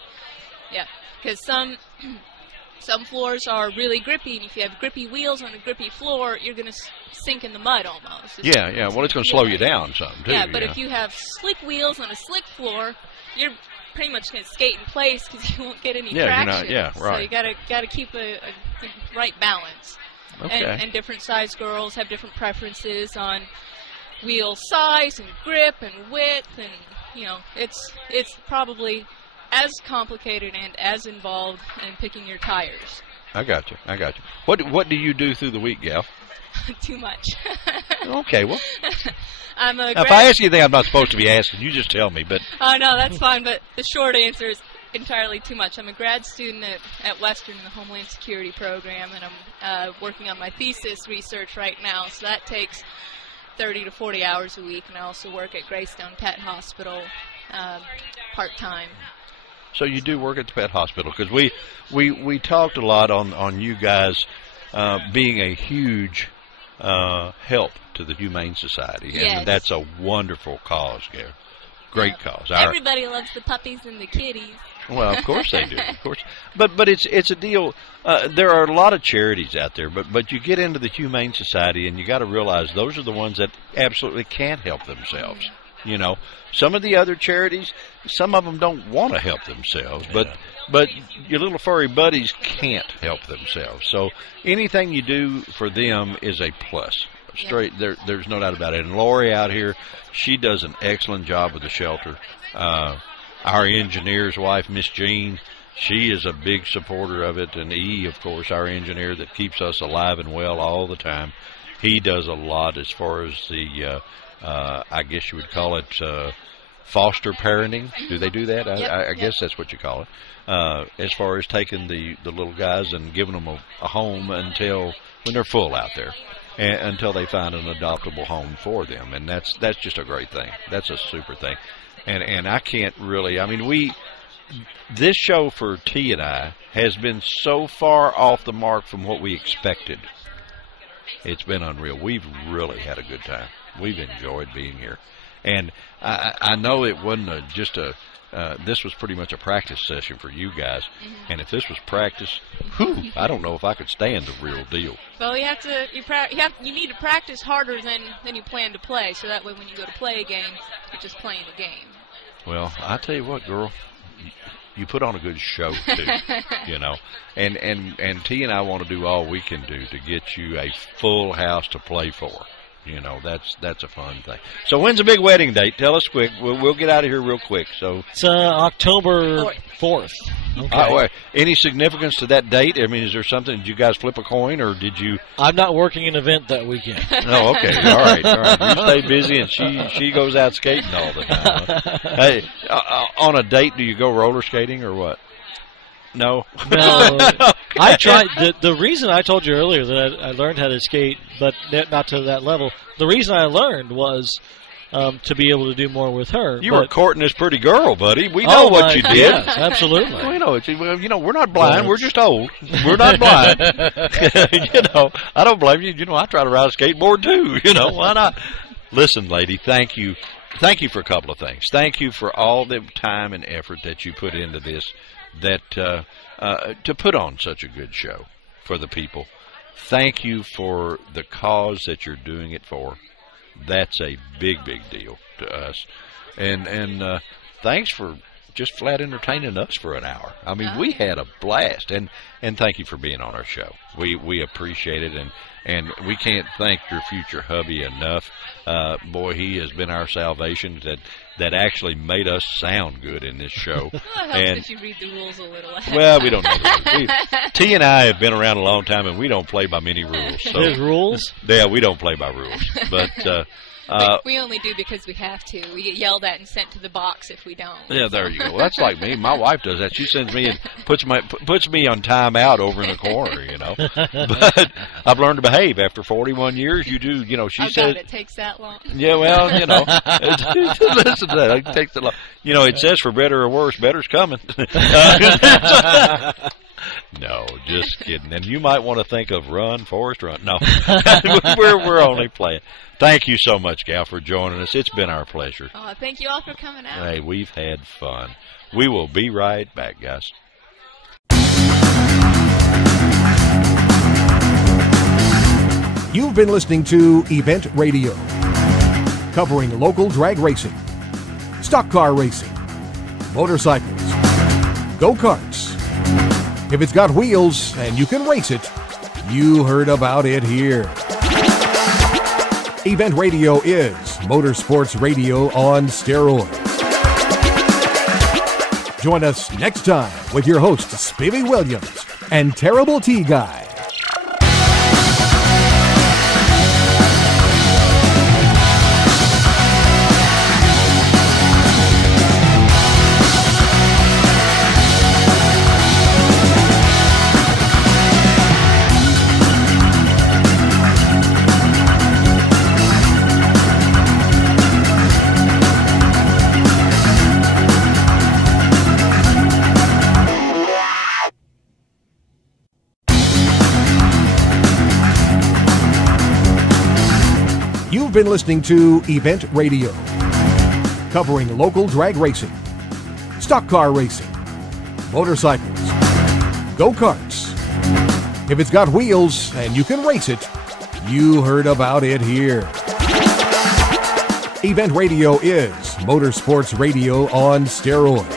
Yeah, because some floors are really grippy, and if you have grippy wheels on a grippy floor, you're going to sink in the mud almost. Yeah. Well, it's going to slow you down some, too. Yeah, but if you have slick wheels on a slick floor, you're pretty much going to skate in place because you won't get any traction. Right. So you got to keep a right balance. Okay. And different size girls have different preferences on wheel size and grip and width, and it's probably as complicated and as involved in picking your tires. I got you. What do you do through the week, Gal? Too much. Okay, well. If I ask you anything I'm not supposed to be asking, you just tell me. But oh, no, that's fine. But the short answer is entirely too much. I'm a grad student at Western in the Homeland Security program, and I'm working on my thesis research right now. So that takes 30 to 40 hours a week, and I also work at Greystone Pet Hospital part-time. So you do work at the pet hospital, because we talked a lot on you guys being a huge help to the Humane Society, and that's a wonderful cause, Gary. Great cause. Everybody loves the puppies and the kitties. Well, of course they do, of course. But it's a deal. There are a lot of charities out there, but you get into the Humane Society, and you got to realize those are the ones that absolutely can't help themselves. Some of the other charities, some of them don't want to help themselves, but your little furry buddies can't help themselves. So anything you do for them is a plus. There's no doubt about it. And Lori out here, she does an excellent job with the shelter. Our engineer's wife, Miss Jean, she is a big supporter of it. And E, of course, our engineer that keeps us alive and well all the time, he does a lot as far as the I guess you would call it foster parenting. Do they do that? I guess that's what you call it. As far as taking the little guys and giving them a home until when they're full out there, until they find an adoptable home for them. And that's just a great thing. That's a super thing. And I can't really, this show for T and I has been so far off the mark from what we expected. It's been unreal. We've really had a good time. We've enjoyed being here. And I know it wasn't just this was pretty much a practice session for you guys. Mm-hmm. And if this was practice, I don't know if I could stand the real deal. Well, you need to practice harder than you plan to play, so that way when you go to play a game, you're just playing a game. Well, I tell you what, girl, you put on a good show too, you know. And T and I want to do all we can do to get you a full house to play for. You know, that's a fun thing. So when's the big wedding date? Tell us quick. We'll get out of here real quick. So it's October 4th. Okay. Wait, any significance to that date? I mean, is there something? Did you guys flip a coin, or did you? I'm not working an event that weekend. Oh, okay. All right. You stay busy, and she goes out skating all the time. Huh? Hey, on a date, do you go roller skating or what? No. I tried. The reason I told you earlier that I learned how to skate, but not to that level. The reason I learned was to be able to do more with her. You were courting this pretty girl, buddy. We know what you did. Yes, absolutely. We know it. You know, we're not blind. We're just old. We're not blind. You know, I don't blame you. You know, I try to ride a skateboard too. You know, why not? Listen, lady, thank you. Thank you for a couple of things. Thank you for all the time and effort that you put into this. To put on such a good show for the people. Thank you for the cause that you're doing it for. That's a big deal to us. And thanks for just flat entertaining us for an hour. I mean, we had a blast. And thank you for being on our show. We appreciate it, and we can't thank your future hubby enough. Boy, he has been our salvation that actually made us sound good in this show. Well, it helps that you read the rules a little. Well, we don't know the rules. T and I have been around a long time, and we don't play by many rules. So, there's rules? Yeah, we don't play by rules. But we only do because we have to. We get yelled at and sent to the box if we don't. Yeah, there you go. Well, that's like me. My wife does that. She sends me and puts me on timeout over in the corner, you know. But I've learned to behave. After 41 years, you do, you know, she says. God, it takes that long. Yeah, well, you know. Listen to that. It takes that long. You know, it says for better or worse, better's coming. No, just kidding. And you might want to think of Run, Forrest, Run. No, we're only playing. Thank you so much, Gal, for joining us. It's been our pleasure. Oh, thank you all for coming out. Hey, we've had fun. We will be right back, guys. You've been listening to Event Radio, covering local drag racing, stock car racing, motorcycles, go-karts. If it's got wheels and you can race it, you heard about it here. Event Radio is motorsports radio on steroids. Join us next time with your hosts, Spivey Williams and Terrible T Guy. You've been listening to Event Radio, covering local drag racing, stock car racing, motorcycles, go-karts. If it's got wheels and you can race it, you heard about it here. Event Radio is motorsports radio on steroids.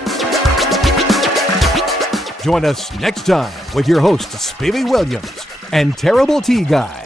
Join us next time with your hosts, Spivey Williams and Terrible T Guy.